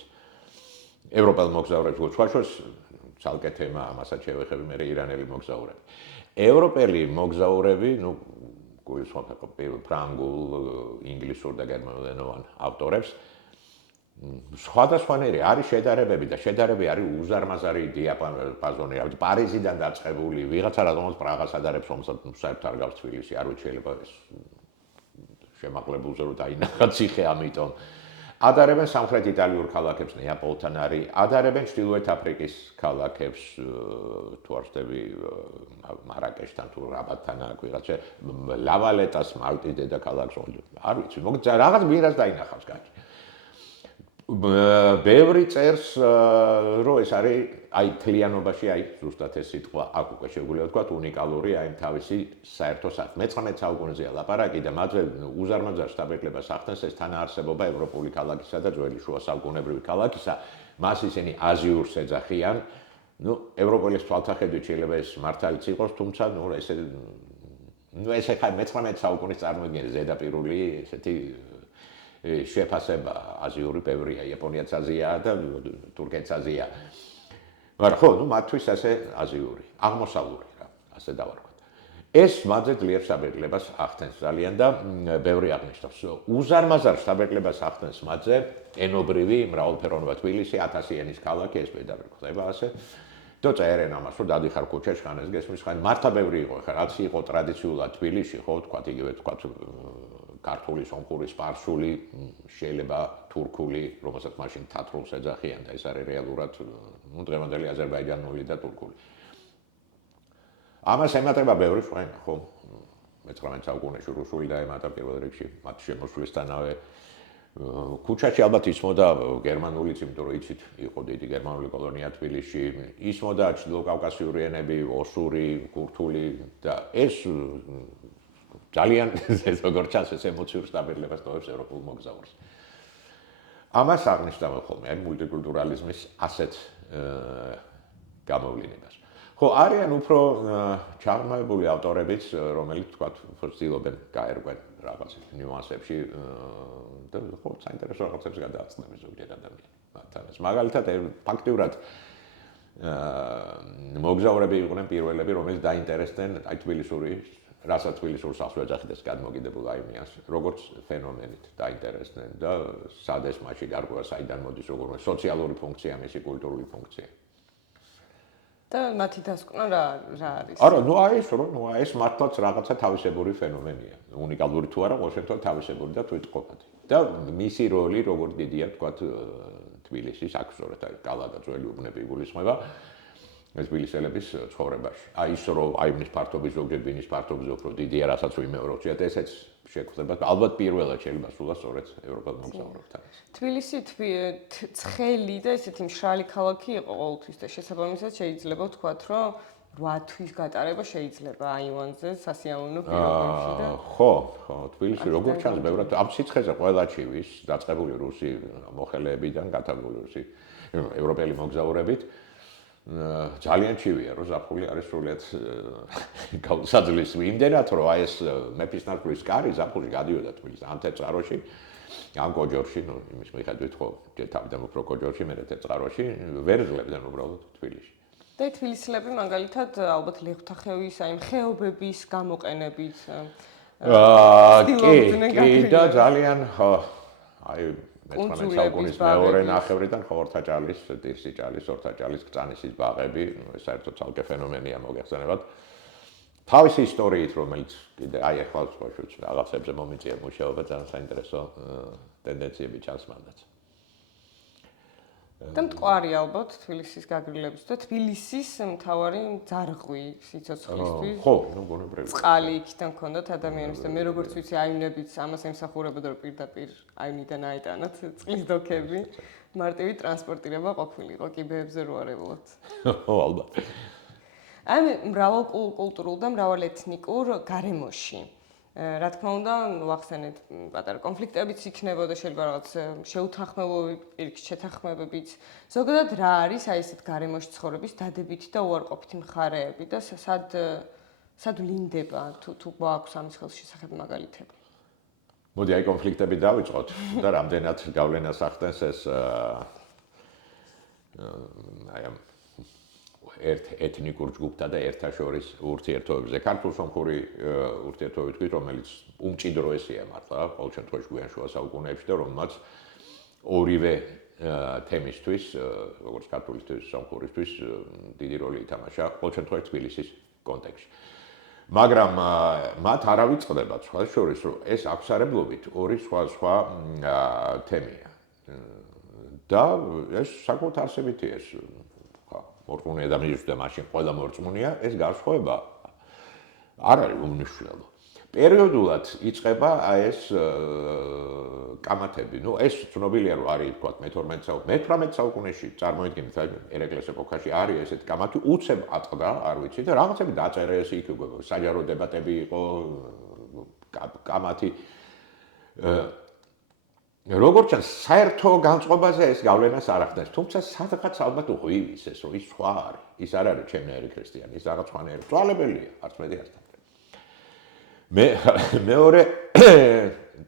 ევროპელ მოგზაურებს უცხოაშოს ცალკე თემა ამასაც შევეხები მე ირანელი მოგზაურები. ევროპელი მოგზაურები, ნუ გულისხმობ ფრანგულ, ინგლისურ და გერმანულენოვან ავტორებს სხვადასხვანაირი არის შედარებები და შედარებები არის უზარმაზარი დიაპაზონი. პარიზიდან დაწყებული, ვიღაცა რატომაც პრაღას ადარებს, რომელსაც საერთოდ არ გავს თბილისი, არ ვიცი შეიძლება ეს შემაკლებულზე რომ დაინახა ციხე, ამიტომ ადარებენ სამხრეთ იტალიურ ქალაქებს, ნეაპოლთან არის, ადარებენ ჩრდილოეთ აფრიკის ქალაქებს, თუ არ ვცდები, მარაკეშთან თუ რაბატთან აქვს ვიღაცა, ლავალეტას, მალტის დედაქალაქს, არ ვიცი, მოკლედ რაღაც მირას დაინახავს კაცი. ბევრი წერს, რომ ეს არის აი თლიანობაში, აი ზუსტად ეს სიტყვა აქ უკვე შეგვიძლია ვთქვათ, უნიკალური აი თავისი საერთო სახე. მე-19 საუკუნეზეა ლაპარაკი და მათზე უზარმაზარ შთაბეჭდილებას ახდენს ეს თანაარსებობა ევროპული ქალაქისა და ძველი შუა საუკუნებრივი ქალაქისა. მას ისინი აზიურს ეძახიან. ნუ ევროპელის თვალსაჩინოდ შეიძლება ეს მართალიც იყოს, თუმცა ნუ ეს ხა მე-19 საუკუნის წარმოდგენის ზედაპირული ესეთი შეფასება აზიური ბევრია, იაპონიაც აზიაა და თურქეთიც აზია. მაგრამ ხო, ნუ მათთვის ასე აზიური, აღმოსავლური რა, ასე დავარქვათ. ეს მათზე ძლიერ საბედლებას ახდენს ძალიან და ბევრი აღნიშნავს. უზარმაზარ საბედლებას ახდენს მათზე ენობრივი მრავალფეროვნება თბილისი 1000 ენის ქალაქი ეს პირდაპირ ხდება ასე. და წერენ ამას რომ დადიხარ ქუჩაში ხან ეს გესმის ხან მართლა ბევრი იყო ხა რაც იყო ტრადიციულად თბილისში ხო თქვათ იგივე თქვათ ქართული, სომხური, სპარსული, შეიძლება თურქული, რომელსაც მაშინ თათრულს ეძახიან და ეს არის რეალურად ნუ დღევანდელი აზერბაიჯანული და თურქული. ამას ემატება ბევრი სხვაინი ხო მე-19 საუკუნეში რუსული დაემატა პირველ რიგში მათ შემოსვლისთანავე ქუჩაში ალბათ ისმოდა გერმანულიც, იმიტომ რომ იცით, იყო დიდი გერმანული კოლონია თბილისში, ისმოდა ჩრდილოკავკასიური ენები, ოსური, ქურთული და ეს ძალიან როგორც ჩანს ეს ემოციურ სტაბილებას ტოვებს ევროპულ მოგზაურს. ამას აღნიშნავ ხოლმე, აი მულტიკულტურალიზმის ასეთ გამოვლინებას. ხო, არიან უფრო ჩაღრმავებული ავტორებიც, რომელიც თქვათ, ცდილობენ გაერკვენ რაღაც ნიუანსებში და ხო, საინტერესო რაღაცებს გადააცნებენ ზოგჯერ ადამიანს. მათთანაც მაგალითად ფაქტიურად მოგზაურები იყვნენ პირველები, რომელიც დაინტერესდნენ აი თბილისური, რასაც თბილისურ სახლს ეძახიდეს გადმოგიდებულ აიმიანს, როგორც ფენომენით დაინტერესდნენ და სად ეს მასში გარკვევა საიდან მოდის, როგორ სოციალური ფუნქცია, მისი კულტურული ფუნქცია. და მათი დასკვნა რა არის? არა, ნუ ეს მართლაც რაღაცა თავისებური ფენომენია. უნიკალური თუ არა, ყოველ შემთხვევაში თავისებური და თვითმყოფადი. და მისი როლი როგორ დიდია, თქვათ, თბილისის აქ სწორედ აი კალა და ძველი უბნები იგულისხმება თბილისელების ცხოვრებაში. აი ის რომ აივნის ფართობის ზოგჯერ ბინის ფართობის უფრო დიდია, რასაც ვიმეორებთ, ესეც შეგვხდება. ალბათ პირველად შეიძლება სულაც სწორედ ევროპელ მოგზაურებთან. თბილისი ცხელი და ესეთი მშრალი ქალაქი იყო ყოველთვის და შესაბამისად შეიძლება ვთქვათ, რომ 8 თვის გატარება შეიძლება აივანზე სასიამოვნო პირობებში და ხო, თბილისი როგორც ჩანს ბევრად ამ სიცხეზე ყველა ჩივის დაწყებული რუსი მოხელეებიდან გათაგული რუსი ევროპელი მოგზაურებით ძალიან ჩივია რომ ზაფხული არის სრულიად გაუსაძლისი იმდენად რომ აი ეს მეფის ნარკვლის კარი ზაფხულში გადიოდა თბილისში ამ თეწაროში ამ კოჯორში ნუ იმის მიხედვით ხო თავიდან უფრო კოჯორში მე თეწაროში ვერ ღლებდნენ უბრალოდ თბილისში და თბილისელები მაგალითად ალბათ ლეღვთახევის აი ხეობების გამოყენებით კი და ძალიან აი მე-19 საუკუნის მეორე ნახევრიდან ხორთაჭალის, ტირსიჭალის, ორთაჭალის, კწანისის ბაღები, საერთოდ ცალკე ფენომენია მოგეხსენებათ. თავისი ისტორიით, რომელიც კიდე აი ახლა ვთქვით, რაღაცებზე მომიწია მუშაობა, ძალიან საინტერესო ტენდენციები ჩანს მანდაც. და მტკვარი ალბათ თბილისის გაგრილების და თბილისის მთავარი ძარღვი სიცოცხლისთვის. ხო, ნუ გონებრივია. წყალი იქიდან ჰქონდათ ადამიანებს და მე როგორც ვიცი, აივნებიც ამას ემსახურებოდა რომ პირდაპირ აივნიდან აეტანათ წყლის დოქები. მარტივი ტრანსპორტირება ყოფილიყო კიბეებზე რო არებულად. ხო, ალბათ. აი მრავალკულტურულ და მრავალეთნიკურ გარემოში რა თქმა უნდა, ვახსენეთ, პატარა კონფლიქტებიც იქნებოდა, შეიძლება რაღაც შეუთანხმებები, პირიქით შეთანხმებებიც. ზოგადად რა არის აი ესეთ გარემოში ცხოვრების დადებითი და უარყოფითი მხარეები და სად ვლინდება თუ გვაქვს ამის ხელშესახებ მაგალითები? მოდი აი კონფლიქტები დავიწყოთ და რამდენად გავლენას ახდენს ეს აი ამ ერთ ეთნიკურ ჯგუფთა და ერთაშორის ურთიერთობებზე. ქართულ-სომხური ურთიერთობები თქვით, რომელიც უმჭიდროესია მართლა, ყოველ შემთხვევაში გვიან შუა საუკუნეებში და რომელმაც ორივე თემისთვის, როგორც ქართულისთვის, სომხურისთვის დიდი როლი ითამაშა, ყოველ შემთხვევაში თბილისის კონტექსტში. მაგრამ მათ არ ავიწყდება სხვა შორის, რომ ეს აღსარებლობით ორი სხვა თემია. და ეს საკუთარ არსებითი ეს მორწმუნე ადამიანის და მაშინ ყველა მორწმუნეა, ეს განსხვავება არ არის უმნიშვნელო. პერიოდულად იწყება აი ეს კამათები. ნუ ეს ცნობილია რომ არის თქვა მე-18 საუკუნეში წარმოიდგინეთ ერეკლეს ეპოქაში არის ესეთი კამათი უცებ აწყდა, არ ვიცი და რაღაცები დაწერეს იქ საჯარო დებატები იყო კამათი როგორც ჩანს, საერთო განწყობაზე ეს გავლენას არ ახდენს, თუმცა სადღაც ალბათ ღვივის ეს, რომ ის სხვა არის. ის არ არის ჩემნაირი ქრისტიანი, ის რაღაც სხვანაირი. წვალებელია, არც მეტი არც თანხმები. მეორე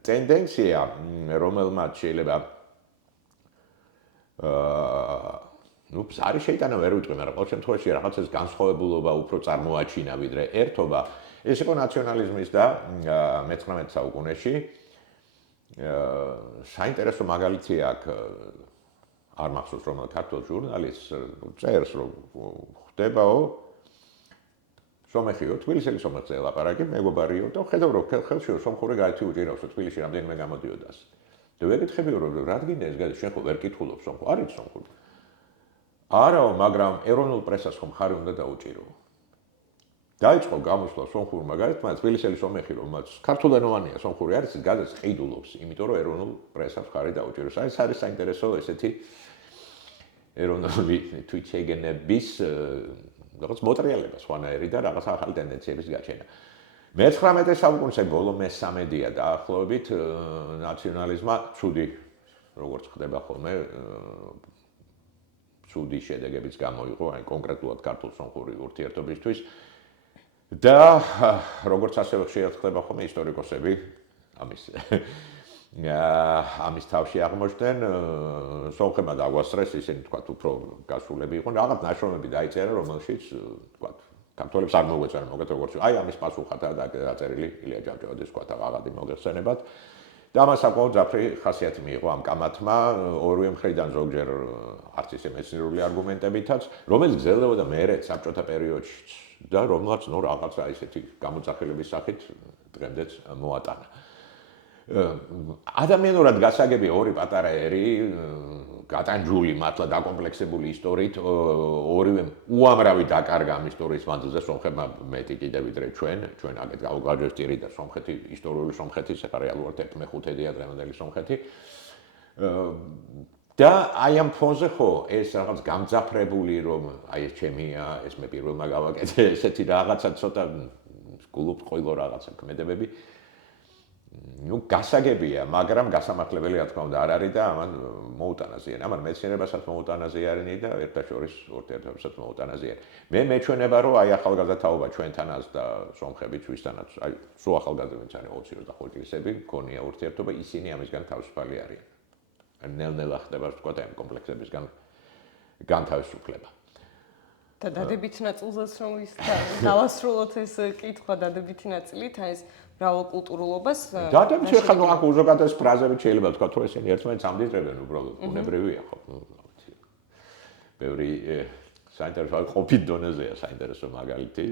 ტენდენცია, რომელმაც შეიძლება ნუ ბზარი შეიტანა ვერ ვიტყვი, მაგრამ ყოველ შემთხვევაში რაღაცას განსხვავებულობა უფრო წარმოაჩინა, ვიდრე ერთობა. ეს იყო ნაციონალიზმის და მე-19 საუკუნეში საინტერესო მაგალითი აქ არ მახსოვს რომ ქართულ ჟურნალისტს წერს რომ ხდებაო სომეხიო თბილისელი სომეხზე ელაპარაკი მეგობარიო და ხედავ რომ ხელში სომხური გაითი უჭირავს თბილისში რამდენიმე გამოდიოდას და ვეკითხებიო რომ რადგან ეს გადაშენ ხო ვერ კითხულობ სომხურ არის სომხური არაო მაგრამ ეროვნულ პრესას ხომ ხარი უნდა დაუჭირო დაიწყო გამოსვლა სომხურმა გაერთმა თბილისელი სომეხი რომ მას ქართულენოვანია სომხური არის ის გადას ყიდულობს იმიტომ რომ ეროვნულ პრესას ხარი დაუჭიროს აი ეს არის საინტერესო ესეთი ეროვნული თვითშეგნების რაღაც მოტრიალება სხვანაირი და რაღაც ახალი ტენდენციების გაჩენა. მე-19 საუკუნეზე ბოლო მე-13-დია დაახლოებით ნაციონალიზმმა ცუდი როგორც ხდება ხოლმე ცუდი შედეგებიც გამოიღო აი კონკრეტულად ქართულ-სომხური ურთიერთობისთვის და როგორც ასევე ხშირად ხდება ხოლმე ისტორიკოსები ამის თავში აღმოჩნდნენ სომხებმა დაგვასწრეს ისინი თქვა უფრო გასულები იყვნენ რაღაც ნაშრომები დაიწერა რომელშიც თქვა ქართველებს არ მოგვეწონა მოგეთ როგორც აი ამის პასუხადაა დაწერილი ილია ჯავჯავაძის თქვა აღადი მოგეხსენებათ და მას საკმაოდ ძაფრი ხასიათი მიიღო ამ კამათმა ორივე მხრიდან ზოგჯერ არც ისე მეცნიერული არგუმენტებითაც რომელიც გრძელდებოდა მეერე საბჭოთა პერიოდში და რომელსაც ნუ რაღაცა ისეთი გამოძახილების სახით დღემდეც მოატანა ადამიანურად გასაგები ორი პატარა ერი გატანჯული მართლა დაკომპლექსებული ისტორიით ორივე უამრავი დაკარგა ამ ისტორიის მანძილზე სომხებმა მეტი კიდევ ვიდრე ჩვენ აგეთ გავგაჯვესტირი და სომხეთი ისტორიული სომხეთის ახლა რეალურად 1/5-ია დღევანდელი სომხეთი და აი ამ ფონზე ხო ეს რაღაც გამძაფრებული რომ აი ეს ჩემია ეს მე პირველმა გავაკეთე ესეთი რაღაცა ცოტა გულობ ყოლო რაღაცა ქმედებები ну გასაგებია მაგრამ გასამართლებელი რა თქმა უნდა არ არის და ამან მოუტანა ზიანი ამან მეცნიერებასაც მოუტანა ზიანი და ერთაშორის ურთიერთობასაც მოუტანა ზიანი მე მეჩვენება რომ აი ახალგაზრდა თაობა ჩვენთანაც და სომხებით ვისთანაც აი სულ ახალგაზრდები არის 20-25 წლისები მქონია ურთიერთობა ისინი ამისგან თავისუფალი არიან ნელ-ნელა ხდება თქვა და ამ კომპლექსებისგან განთავისუფლება და დადებითი ნაწილზეც რომ ის დავასრულოთ ეს კითხვა დადებითი ნაწილით აი ეს მრავალკულტურულობას დადებითი ხა ნუ აქ უზოგადად ფრაზებით შეიძლება თქვა თუ ესენი ერთმანეთს ამდიდრებენ უბრალოდ უნებრივია ხო ბევრი საინტერესო ყოფით დონეზეა საინტერესო მაგალითი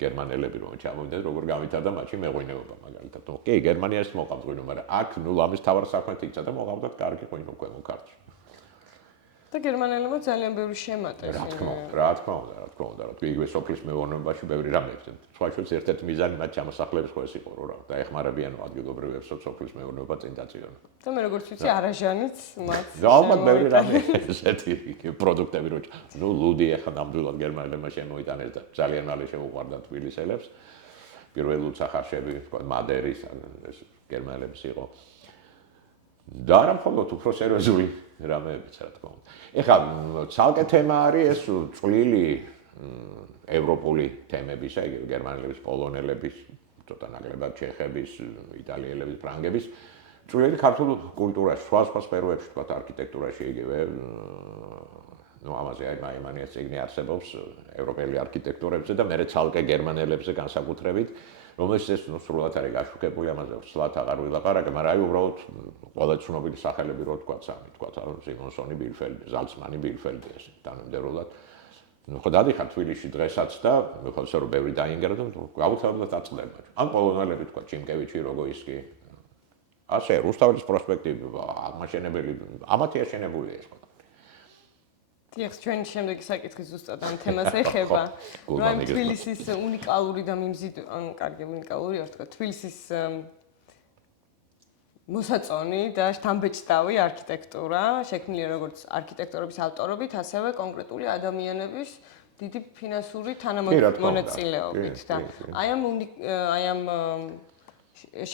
გერმანელები რომ ჩამოვიდნენ როგორ გავითარდა მათი მეღვინეობა მაგალითად ნუ კი გერმანიაში მოყავთ ღვინო მაგრამ აქ ნუ ამის თავარ საქმეთ იქცა და მოყავდათ კარგი ღვინო ქვემო ქართლში და გერმანელებმა ძალიან ბევრი შემატეს რა თქმა უნდა იგივე სოფლის მეურნეობაში ბევრი რამე სხვა შორის ერთ-ერთი მიზანი მათ ჩამოსახლების ხო ეს იყო რა და ეხმარებიან ადგილობრივებს სოფლის მეურნეობა წინ დაწიონ და მე როგორც ვიცი არაჟანიც მათ ალბათ ბევრი რამე ესეთი პროდუქტები რო ნუ ლუდი ახლა ნამდვილად გერმანელებმა შემოიტანეს და ძალიან მალე შეუყვარდათ თბილისელებს პირველი ლუცახარშები თქვა მადერის ეს გერმანელების იყო და არა მხოლოდ უფრო სერიოზული რამეებიც რა თქმა უნდა. ეხლა ცალკე თემა არის ეს წვლილი ევროპული თემების, აი გერმანელების, პოლონელების, ცოტა ნაკლებად ჩეხების, იტალიელების, ფრანგების წვლილი ქართულ კულტურაში, სხვა სფეროებში, თქვა არქიტექტურაში იგივე ну ამაზე აი მანიას ციგნი არსებობს ევროპელი არქიტექტურებზე და მე ცალკე გერმანელებზე განსაკუთრებით რომელიც ეს სრულად არის გაშუქებული ამაზე სლათ აღარ ვილაპარაკე, მაგრამ აი უბრალოდ ყველა ცნობილი სახელები რო თქვა სიმონსონი, ბილფელდი, ზალცმანი, ბილფელდი ესე თანამდებობად. ნუ ხო დადიხარ თბილისში დღესაც და ხო ისე რომ ბევრი დაინგრა და გაუცილებლად აწყდება. ან პოლონელები თქვა ჩიმკევიჩი, როგოისკი. ასე რუსთაველის პროსპექტი აღმაშენებელი, ამათი აშენებულია ეს ყველა. დიახ, ჩვენი შემდეგი საკითხი ზუსტად ამ თემას ეხება. რომ თბილისის უნიკალური და კარგი უნიკალური არ თქვა, თბილისის მოსაწონი და შთამბეჭდავი არქიტექტურა, შექმნილი როგორც არქიტექტურების ავტორობით, ასევე კონკრეტული ადამიანების დიდი ფინანსური თანამონაწილეობით და აი ამ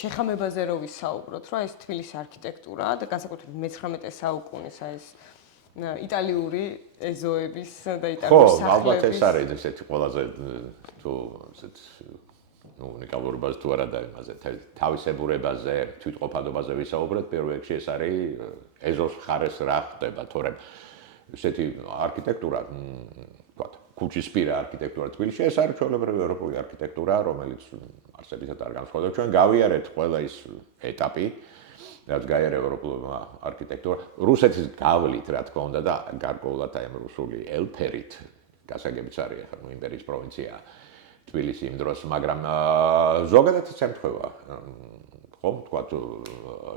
შეხამებაზე რო ვისაუბროთ, რა ეს თბილისის არქიტექტურა და განსაკუთრებით მე-19 საუკუნის აი ეს იტალიური ეზოების და იტალიური სახლების. ხო, ალბათ ეს არის ესეთი ყველაზე თუ ესეთ უნიკალურობაზე თუ არა და იმაზე თავისებურებაზე, თვითყოფადობაზე ვისაუბროთ, პირველ რიგში ეს არის ეზოს მხარეს რა ხდება, თორემ ესეთი არქიტექტურა, ვთქვათ, ქუჩისპირა არქიტექტურა თბილისში, ეს არის ჩვეულებრივი ევროპული არქიტექტურა, რომელიც არსებითად არ განსხვავდება. ჩვენ გავიარეთ ყველა ის ეტაპი, რაც გაიარა ევროპულმა არქიტექტურა. რუსეთის გავლით, რა თქმა უნდა და გარკვეულად აი ამ რუსული ელფერით გასაგებიც არის ახლა იმპერიის პროვინცია თბილისი იმ დროს, მაგრამ ზოგადად ის ემთხვევა. ხო, თქვათ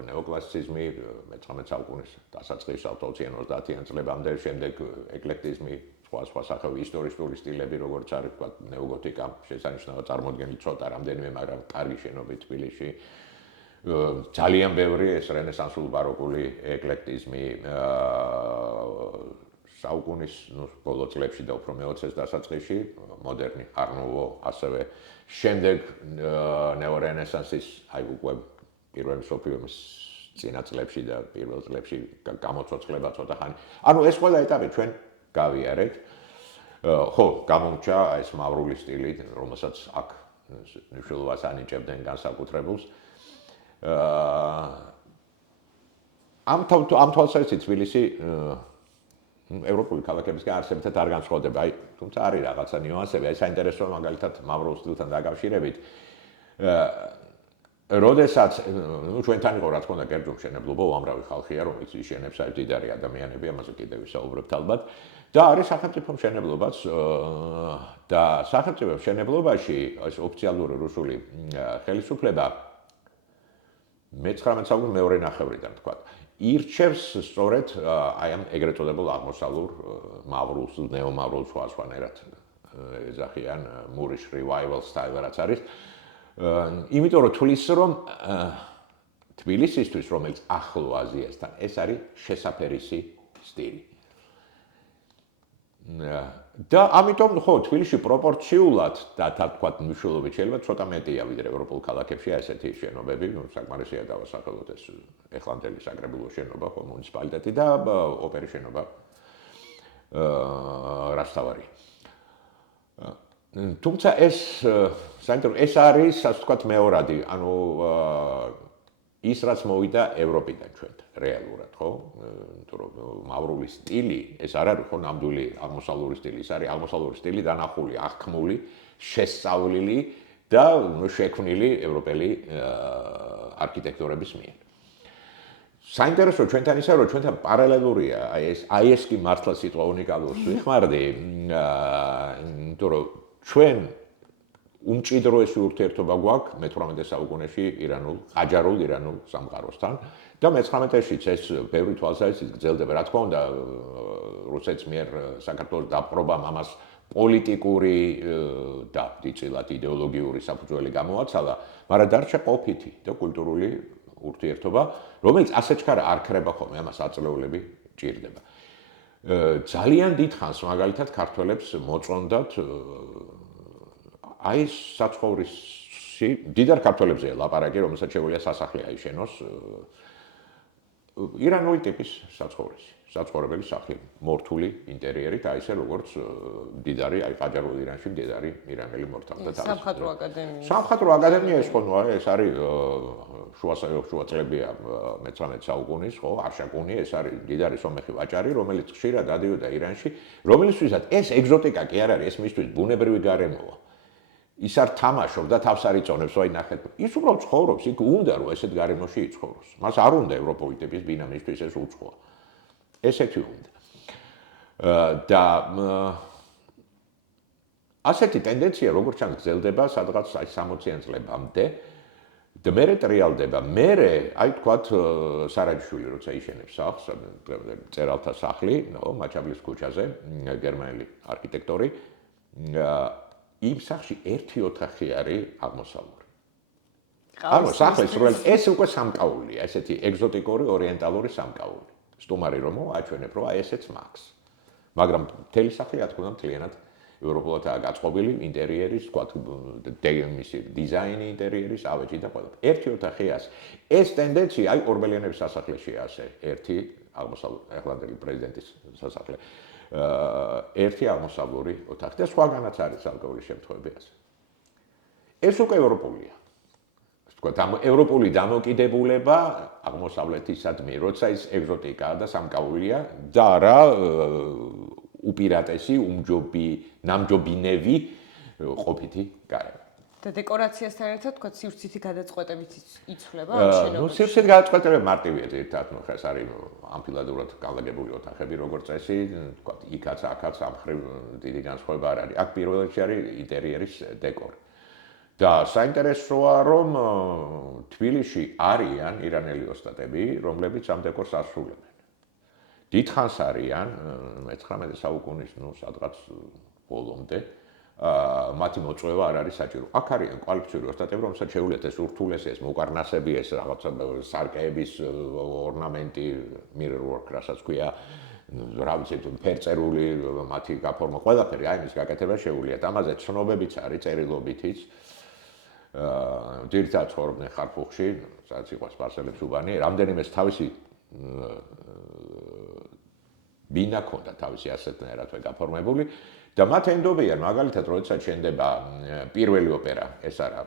ნეოკლასიციზმი 19 საუკუნის დასაწყისში 20-30-იან წლებამდე, შემდეგ ეკლექტიზმი, სხვა სახეობი ისტორიული სტილები, როგორც არის თქვათ ნეოგოთიკა, შესანიშნავად წარმოდგენილი ცოტა რამდენიმე, მაგრამ კარგი შენობი თბილისში. ძალიან ბევრი ეს რენესანსული ბაროკული ეკლექტიზმი საუკუნის ბოლო წლებში და უფრო მე-20-ეს დასაწყისში, მოდერნი, არნუვო, ასევე შემდეგ ნეორენესანსის, აი უკვე პირველი მსოფლიო ომის წინა წლებში და პირველ წლებში გამოცოცხლება ცოტა ხანი. ანუ ეს ყველა ეტაპი ჩვენ გავიარეთ. ხო, გამომრჩა ეს მავრული სტილი, რომელსაც აქ მნიშვნელობას ანიჭებდნენ განსაკუთრებულს. ამ თვალსაზრისით თბილისი ევროპული ქალაქებისგან არსებითად არ განსხვავდება. აი, თუმცა არის რაღაცა ნიუანსები, აი საინტერესოა მაგალითად მავრულ სტილთან დაკავშირებით. როდესაც ჩვენთან იყო რა თქმა უნდა კერძო მშენებლობა, უამრავი ხალხია, რომელიც იშენებს აი დიდარი ადამიანები, ამაზე კიდევ ვისაუბრებთ ალბათ. და არის სახელმწიფო მშენებლობაც და სახელმწიფო მშენებლობაში ეს ოფიციალური რუსული ხელისუფლება მე-19 საუკუნის მეორე ნახევრიდან თქვა. ირჩევს სწორედ აი ამ ეგრეთ წოდებულ აღმოსავლურ მავრულს, ნეომავრულ სხვანაირად ეძახიან მურის revival style რაც არის. იმიტომ რომ თulis რომ თბილისისთვის, რომელიც ახლო აზიასთან, ეს არის შესაფერისი სტილი. და ამიტომ ხო თბილისში პროპორციულად და თქვათ მნიშვნელობით შეიძლება ცოტა მეტია ვიდრე ევროპულ ქალაქებში ესეთი შენობები, საკმარისია დავასახელოთ ეს ეხლანდელი საკრებულო შენობა, ხო მუნიციპალიტეტი და ოპერის შენობა რასთავარი. თუმცა ეს ეს არის ასე ვთქვათ მეორადი, ანუ ის რაც მოვიდა ევროპიდან ჩვენთან რეალურად, ხო? თუ რომ მავრული სტილი, ეს არ არის ხო ნამდვილი აღმოსავლური სტილი, ეს არის აღმოსავლური სტილი დანახული, აღქმული, შესწავლილი და შექმნილი ევროპელი არქიტექტორების მიერ. საინტერესო ჩვენთან ისაა, რომ ჩვენთან პარალელურია, აი ეს კი მართლა სიტყვა უნიკალურს ვიხმარდი, იმიტომ რომ ჩვენ უმჭიდროესი ურთიერთობა გვაქვს მე-18 საუკუნეში ყაჯარულ ირანულ სამყაროსთან და მე-19-შიც ეს ბევრი თვალსაზრისით გრძელდება. რა თქმა უნდა, რუსეთის მიერ საქართველოს დაპყრობამ ამას პოლიტიკური და დიდწილად იდეოლოგიური საფუძველი გამოაცალა, მაგრამ დარჩა ყოფითი და კულტურული ურთიერთობა, რომელიც ასე ჩქარა არ ქრება ხოლმე, ამას აწლეულები ჭირდება. ძალიან დიდხანს მაგალითად ქართველებს მოწონდათ აი საცხოვრისი დიდარ ქართველებზეა ლაპარაკი, რომელსაც შეგვიძლია სასახლე აიშენოს ირანული ტიპის საცხოვრებელი სახლი, მორთული ინტერიერით, აი ესე როგორც დიდარი, აი ყაჯარულ ირანში დიდარი ირანელი მორთალთა თავს. სამხატვრო აკადემია. სამხატვრო აკადემია ეს ხო, ეს არის შუა წლებია მე-19 საუკუნის, ხო, არშაკუნი, ეს არის დიდარი სომეხი ვაჭარი, რომელიც ხშირად ადიოდა ირანში, რომელიცთვისაც ეს ეგზოტიკა კი არ არის, ეს მისთვის ბუნებრივი გარემოა. ის არ თამაშობს და თავს არ იწონებს, ვაი ნახეთ. ის უბრალოდ ცხოვრობს, იქ უნდა რომ ესეთ გარემოში იცხოვროს. მას არ უნდა ევროპული ტიპის ბინა, მისთვის ეს უცხოა. ესეთი უნდა. და ასეთი ტენდენცია როგორც ჩანს გრძელდება სადღაც აი 60-იან წლებამდე და მერე ტრიალდება. მერე აი თქვათ სარაჯიშვილი როცა იშენებს სახლს, წერალთა სახლი, მაჩაბლის ქუჩაზე, გერმანელი არქიტექტორი იმ სახლში ერთი ოთახი არის აღმოსავლური. ანუ სახლის სრულად ეს უკვე სამკაულია, ესეთი ეგზოტიკური ორიენტალური სამკაული. სტუმარი რომ აჩვენებ, რომ აი ესეც მაქვს. მაგრამ მთელი სახლი რა თქმა უნდა მთლიანად ევროპულადაა გაწყობილი, ინტერიერის, თქვათ, მისი დიზაინი ინტერიერის, ავეჯი და ყველა. ერთი ოთახი ასე. ეს ტენდენცია აი ორბელიანების სასახლეშია ასე, ერთი აღმოსავლური ახლანდელი პრეზიდენტის სასახლე. ერთი აღმოსავლური ოთახი და სხვაგანაც არის ალკოჰოლის შემთხვევები ასე. ეს უკვე ევროპულია. თქვათ, ამ ევროპული დამოკიდებულება აღმოსავლეთისადმი, როცა ის ეგზოტიკაა და სამკაულია და არა უპირატესი, ნამჯობინევი ყოფითი გარემო. და დეკორაციასთან ერთად თქვა სივრცითი გადაწყვეტებით იცვლება ნუ შენობაში. სივრცითი გადაწყვეტები მარტივია ერთად, ნუ ხეს არის ამფილადურად განლაგებული ოთახები როგორც წესი, თქვა იქაც აქაც ამ ხრივ დიდი განსხვავება არ არის. აქ პირველ რიგში არის ინტერიერის დეკორი. და საინტერესოა, რომ თბილისში არიან ირანელი ოსტატები, რომლებიც ამ დეკორს ასრულებენ. დიდხანს არიან 19 საუკუნის, ნუ სადღაც ბოლომდე. მათი მოწვევა არ არის საჭირო. აქ არიან კვალიფიციური ოსტატები, რომელსაც შეუძლიათ ეს ურთულესი, ეს მოკარნასები, ეს რაღაცა სარკეების ორნამენტი, mirror work, რასაც ქვია, რა ვიცი, ფერწერული, მათი გაფორმა, ყველაფერი აი მის გაკეთება შეუძლიათ. ამაზე ცნობებიც არის, წერილობითიც. ძირითადად ცხოვრობდნენ ხარფუხში, სადაც იყო სპარსელებს უბანი, რამდენიმეს თავისი ბინა ქონდა თავისი ასეთნაირად გაფორმებული. და მათ ენდობიან, მაგალითად, როდესაც შენდება პირველი ოპერა, ეს არა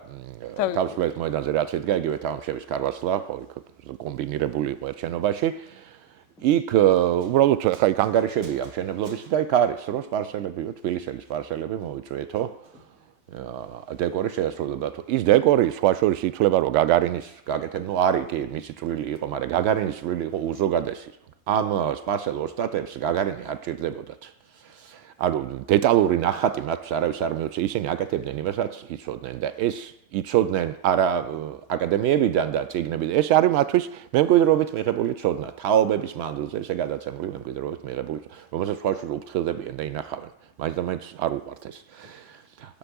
თავისუფლების მოედანზე რაც იდგა, იგივე თამაშების კარვასლა, ხო, იქ კომბინირებული იყო ერთ შენობაში. იქ უბრალოდ ხა იქ ანგარიშებია მშენებლობის და იქ არის, რომ სპარსელები, თბილისელი სპარსელები მოიწვიეთო დეკორის შეასრულებათო. ის დეკორი სხვა შორის ითვლება, რომ გაგარინის გაკეთება, ნუ არის კი, მისი წვლილი იყო, მაგრამ გაგარინის წვლილი იყო უზოგადესი. ამ სპარსელ ოსტატებს გაგარინი არ ჭირდებოდათ. ანუ დეტალური ნახატი მათთვის არავის არ მიუწია, ისინი აკეთებდნენ იმასაც იცოდნენ და ეს იცოდნენ არა აკადემიებიდან და წიგნებიდან, ეს არის მათთვის მემკვიდრეობით მიღებული ცოდნა, თაობების მანძილზე ესე გადაცემული მემკვიდრეობით მიღებული, რომელსაც სხვა შორის უფრთხილდებიან და ინახავენ. მაინც და მაინც არ უყვართ ეს.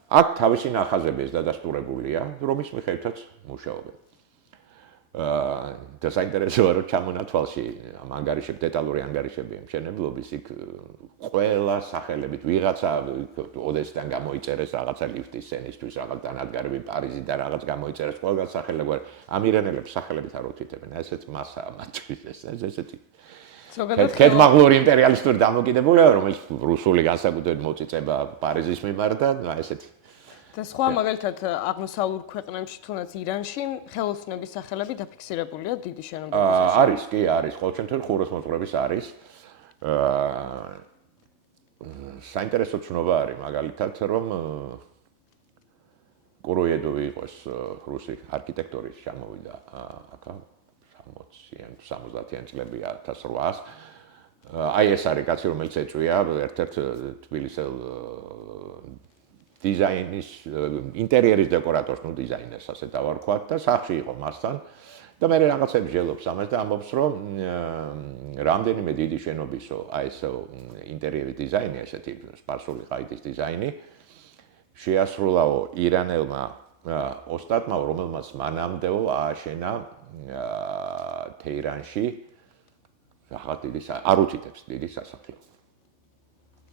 აქ თავისი ნახაზები ეს დადასტურებულია, რომის მიხედვითაც მუშაობენ. და საინტერესოა, რომ ჩამონათვალში ამ ანგარიშებს, დეტალური ანგარიშებია მშენებლობის, იქ ყველა სახელებით ვიღაცა ოდესიდან გამოიწერეს რაღაცა ლიფტის სცენისთვის, რაღაც დანადგარები პარიზიდან რაღაც გამოიწერეს, ყველგან სახელები. ამ ირანელებს სახელებით არ უთითებენ, ესეც მასაა მათთვის, ესეთი ქედმაღლური იმპერიალისტური დამოკიდებულება, რომელიც რუსული განსაკუთრებით მოწიწება პარიზის მიმართ და ესეთი. და სხვა მაგალითად აღმოსავლურ ქვეყნებში, თუნდაც ირანში, ხელოსნების სახელები დაფიქსირებულია დიდი შენობების. არის, კი, არის, ყოველ შემთხვევაში ხუროს მოწყვრების არის. საინტერესო ცნობა არის მაგალითად, რომ კუროიედოვი იყოს რუსი არქიტექტორის ჩამოვიდა აქა 60-იან, 70-იან წლები 1800. აი ეს არის კაცი, რომელიც ეწვია ერთ-ერთ თბილისელ დიზაინის ინტერიერის დეკორატორს, ნუ დიზაინერს ასე დავარქვათ და სახლში იყო მასთან და მე რაღაცებს ჟელობს ამას და ამბობს, რომ რამდენიმე დიდი შენობისო, აი ეს ინტერიერის დიზაინი, ესეთი სპარსული ყაიდის დიზაინი შეასრულაო ირანელმა ოსტატმა, რომელმაც მანამდეო ააშენა თეირანში რაღაც დიდი არ უთითებს დიდი სასახლე.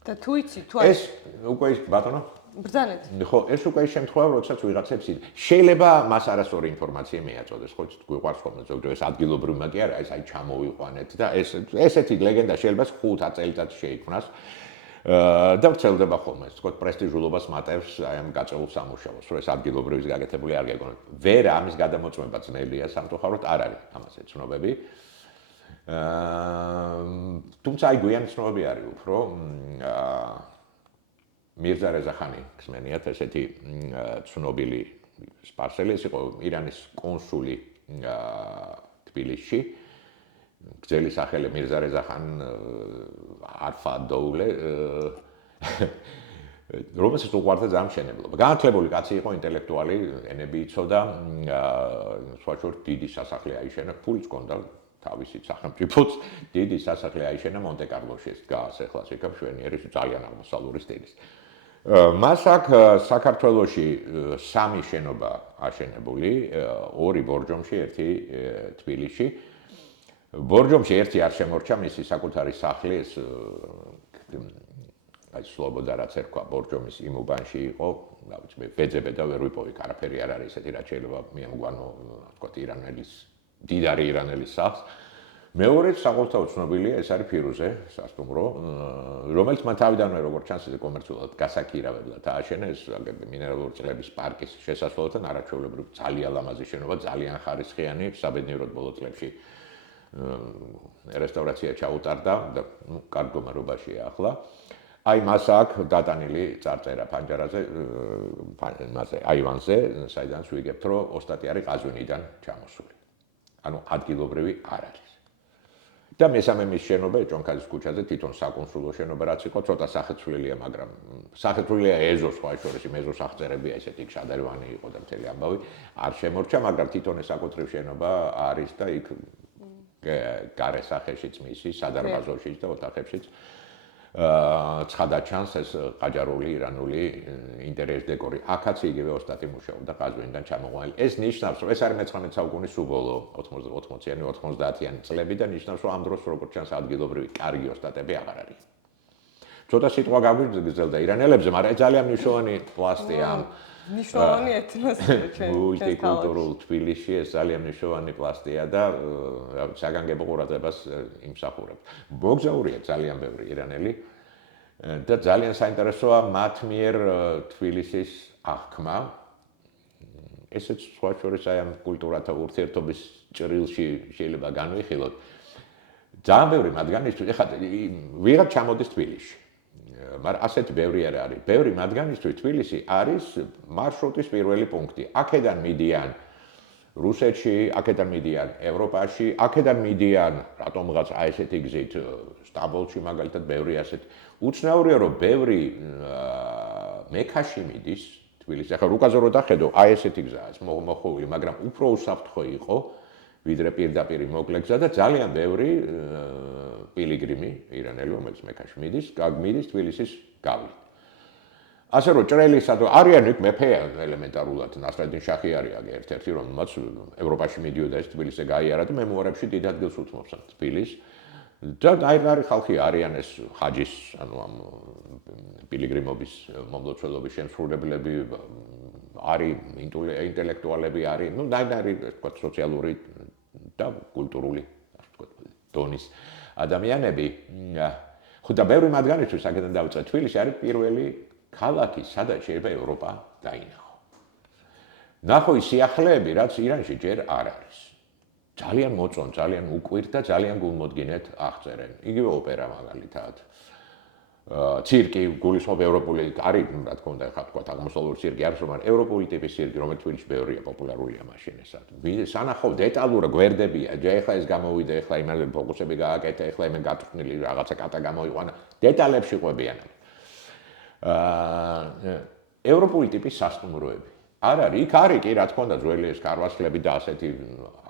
და თუ იცი, თუ ეს უკვე ბატონო ბრძანეთ. ხო, ეს უკვე ის შემთხვევა, როდესაც ვიღაცებს შეიძლება მას არასწორი ინფორმაცია მიაწოდეს, ხო, გვიყვარს ხოლმე ზოგჯერ ეს ადგილობრივმა კი არა, ეს აი ჩამოვიყვანეთ და ესეთი ლეგენდა შეიძლება 5-10 წელიწადში შეიქმნას. და ვრცელდება ხოლმე, თქო, პრესტიჟულობას მატებს აი ამ გაწეულ სამუშაოს, რომ ეს ადგილობრივის გაკეთებული არ გეგონოთ. ვერ ამის გადამოწმება ძნელია, სამწუხაროდ არ არის ამაზე ცნობები. თუმცა აი გვიანი ცნობები არის უფრო მირზა რეზახანი ხსმენიათ ესეთი ცნობილი სპარსელი, ეს იყო ირანის კონსული თბილისში. გრძელი სახელი მირზა რეზახან არფადოულე, რომელსაც უყვარდა ძალიან მშენებლობა. განათლებული კაცი იყო, ინტელექტუალი, ენები იცოდა, სხვა შორის დიდი სასახლე აიშენა, ფულიც ჰქონდა თავისი სახელმწიფოც, დიდი სასახლე აიშენა მონტე-კარლოში, ეს დგას ეხლა იქ მშვენიერი, ძალიან აღმოსავლური სტილის. მას აქ საქართველოში 3 შენობა აშენებული, 2 ბორჯომში, 1 თბილისში. ბორჯომში ერთი არ შემორჩა მისი საკუთარი სახლი, ეს აი სლობოდა რაც ერქვა ბორჯომის იმ უბანში იყო, რა ვიცი, მე ვეძებე და ვერ ვიპოვე, არაფერი არ არის ესეთი, რაც შეიძლება მიემგვანო, თქვა ირანელის, დიდარი ირანელის სახლს. მეორე საყოველთაო ცნობილია, ეს არის ფირუზე, სასტუმრო, რომელიც მან თავიდანვე როგორც ჩანს ესე კომერციულად გასაქირავებლად ააშენა, ეს მინერალური წყლების პარკის შესასვლელთან არაჩვეულებრივ ძალიან ლამაზი შენობა, ძალიან ხარისხიანი, საბედნიეროდ ბოლო წლებში რესტავრაცია ჩაუტარდა და კარგ მდგომარეობაშია ახლა. აი მას აქვს დატანილი წარწერა ფანჯარაზე, მასე აივანზე, საიდან ვიგებთ, რომ ოსტატი არის ყაზვინიდან ჩამოსული. ანუ ადგილობრივი არ არის. და მესამე მის შენობა ჭონქაძის ქუჩაზე თვითონ საკონსულო შენობა რაც იყო, ცოტა სახეცვლილია, მაგრამ სახეცვლილია ეზოს სხვა შორის, იმ ეზოს აღწერებია ესეთი შადარევანი იყო და მთელი ამბავი არ შემორჩა, მაგრამ თვითონ ეს საკუთრივ შენობა არის და იქ გარესახეშიც მისი, სადარბაზოშიც და ოთახებშიც ცხადად ჩანს ეს ყაჯარული ირანული ინტერიერის დეკორი. აქაც იგივე ოსტატი მუშაობდა ყაზვინიდან ჩამოყვანილი. ეს ნიშნავს, რომ ეს არის მე-19 საუკუნის უბოლო 80-იანი, 90-იანი წლები და ნიშნავს, რომ ამ დროს როგორც ჩანს ადგილობრივი კარგი ოსტატები აღარ არის. ცოტა სიტყვა გაგვიგზელდა ირანელებზე, მაგრამ ეს ძალიან მნიშვნელოვანი პლასტია ამ მნიშვნელოვანი ეთნოსია ჩვენ მულტიკულტურულ თბილისში ეს ძალიან მნიშვნელოვანი პლასტია და საგანგებო ყურადღებას იმსახურებს. მოგზაურია ძალიან ბევრი ირანელი და ძალიან საინტერესოა მათ მიერ თბილისის აღქმა. ესეც სხვა შორის აი ამ კულტურათა ურთიერთობის ჭრილში შეიძლება განვიხილოთ. ძალიან ბევრი მათგანისთვის ეხლა ვიღაც ჩამოდის თბილისში. მაგრამ ასეთი ბევრი არ არის. ბევრი მათგანისთვის თბილისი არის მარშრუტის პირველი პუნქტი. აქედან მიდიან რუსეთში, აქედან მიდიან ევროპაში, აქედან მიდიან რატომღაც აი ესეთი გზით სტამბოლში მაგალითად ბევრი ასეთი. უცნაურია რომ ბევრი მექაში მიდის თბილისში. ახლა რუკაზე რო დახედო, აი ესეთი გზაა მოხოვილი, მაგრამ უფრო უსაფრთხო იყო ვიდრე პირდაპირ მოკლე გზა და ძალიან ბევრი პილიგრიმი ირანელი რომელიც მექაში მიდის თბილისის გავლით. ასე რომ ჭრელისად არიან იქ მეფე ელემენტარულად ნასრედინ შაჰი არის ერთ-ერთი რომელმაც ევროპაში მიდიოდა ეს თბილისზე გაიარა და მემუარებში დიდ ადგილს უთმობს თბილისს და აი ხალხი არიან ეს ხაჯის ანუ ამ პილიგრიმობის მომლოცველობის შემსრულებლები არის ინტელექტუალები არის ნუ დაი თქვა სოციალური და კულტურული ასე ვთქვათ დონის ადამიანები ხო და ბევრი მათგანისთვის აქედან დავიწყე თბილისი არის პირველი ქალაქი სადაც შეიძლება ევროპა დაინახო. ნახო ის სიახლეები რაც ირანში ჯერ არ არის. ძალიან მოწონ, ძალიან უკვირთ და ძალიან გულმოდგინედ აღწერენ. იგივე ოპერა მაგალითად. ცირკი გულისხმობ ევროპული არის, რა თქმა უნდა, ხა თქვა აღმოსავლური ცირკი არის, მაგრამ ევროპული ტიპის ცირკი, რომელიც თბილისში ბევრია, პოპულარულია მაშინ ესა. სანახავ დეტალურად გვერდებია, ეხლა ეს გამოვიდა, ეხლა იმაზე ფოკუსები გააკეთე, ეხლა იმენ გაწვნილი რაღაცა კატა გამოიყვანა, დეტალებში ყვებიან. ევროპული ტიპის სასტუმროები. არ არის, იქ არის კი, რა თქმა უნდა, ძველი ეს კარვასლები და ასეთი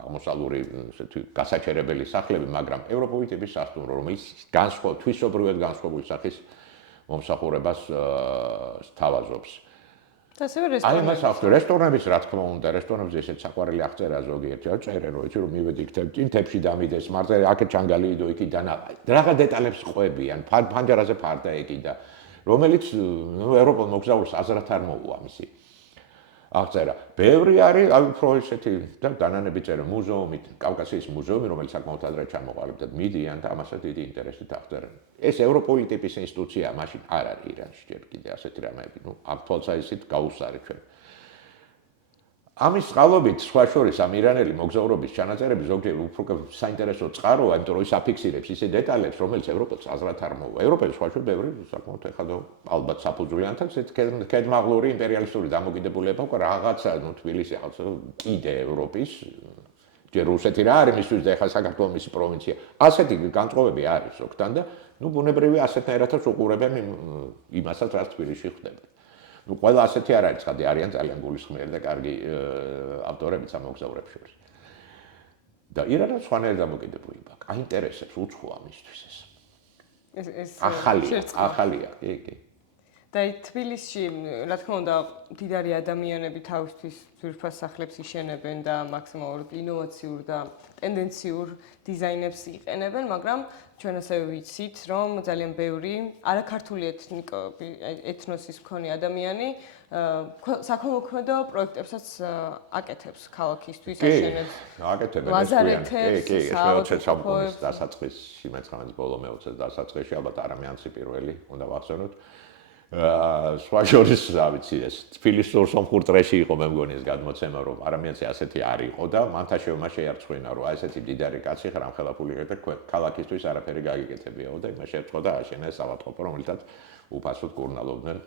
აღმოსავლური ესეთი გასაჩერებელი სახლები, მაგრამ ევროპული ტიპის სასტუმრო, რომელიც თვისობრივად განსხვავებული სახის მომსახურებას სთავაზობს. და ასევე აი მას აქვს რესტორნების, რა თქმა უნდა, რესტორნებზე ესეც საყვარელი აღწერა ზოგიერთი, წერენ, რომ იცი რომ მივედი თებში დამიდეს, მარტო აქეთ ჩანგალი იდო იქიდან, რაღა დეტალებს ყვებიან, ფანჯარაზე ფარდა ეკიდა, რომელიც ევროპულ მოგზაურს აზრად არ მოუვა მისი. აღწერა. ბევრი არის, აი უფრო ესეთი და დანანები წერენ მუზეუმით, კავკასიის მუზეუმი, რომელიც საკმაოდ ადრე ჩამოყალიბდა, მიდიან და ამასაც დიდი ინტერესით აღწერენ. ეს ევროპული ტიპის ინსტიტუცია მაშინ არ არის ირანში ჯერ კიდე ასეთი რამეები, ნუ ამ თვალსაზრისით გაუსწარი ჩვენ. ამის წყალობით სხვა შორის ამ ირანელი მოგზაურობის ჩანაწერები ზოგჯერ უფრო საინტერესო წყაროა, იმიტომ რომ ის აფიქსირებს ისე დეტალებს, რომელიც ევროპელს აზრად არ მოუვა. ევროპელს სხვა შორის ბევრი საკმაოდ ეხლა ალბათ საფუძვლიანთა კედმაღლური იმპერიალისტური დამოკიდებულება უკვე რაღაცა, ნუ თბილისი რაღაცა კიდე ევროპის ჯერ რუსეთი რა არის მისთვის და ეხლა საქართველოს მისი პროვინცია. ასეთი განწყობები არის ზოგთან და ნუ ბუნებრივია ასეთნაირადაც უყურებენ იმასაც რაც თბილისში ხდება. ნუ ყველა ასეთი არ არის, ხადი არიან ძალიან გულისხმიერი და კარგი ავტორებიც ამ მოგზაურებს შორის. და ირანაც სხვანაირ დამოკიდებულება აქვს. აინტერესებს უცხო ამისთვის ეს. ეს ახალია, კი. და თბილისში, რა თქმა უნდა, დიდარი ადამიანები თავისთვის ძვირფას სახლებს იშენებენ და მაქსიმალურად ინოვაციურ და ტენდენციურ დიზაინებს იყენებენ, მაგრამ ჩვენ ასევე ვიცით, რომ ძალიან ბევრი არაქართული ეთნოსის მქონე ადამიანი საქველმოქმედო პროექტებსაც აკეთებს ქალაქისთვის, აშენებს ლაზარეთებს, მე-20 საუკუნის დასაწყისში, მე-19 ბოლო მე-20 დასაწყისში, ალბათ არამიანცი პირველი უნდა ვახსენოთ. სხვა შორის, რა ვიცი, ეს თბილისურ სომხურ-ტრეში იყო მე მგონი ეს გადმოცემა, რომ არამიანცი ასეთი არ იყო და მანთაშევმა შეარწყვინა, რომ აი ესეთი მდიდარი კაცი ხრამხელაფული და ქალაქისთვის არაფერი გაგიკეთებიაო და იმას შეერწყო და აშენა ეს ავადმყოფო, რომელთაც უფასოდ კურნალობდნენ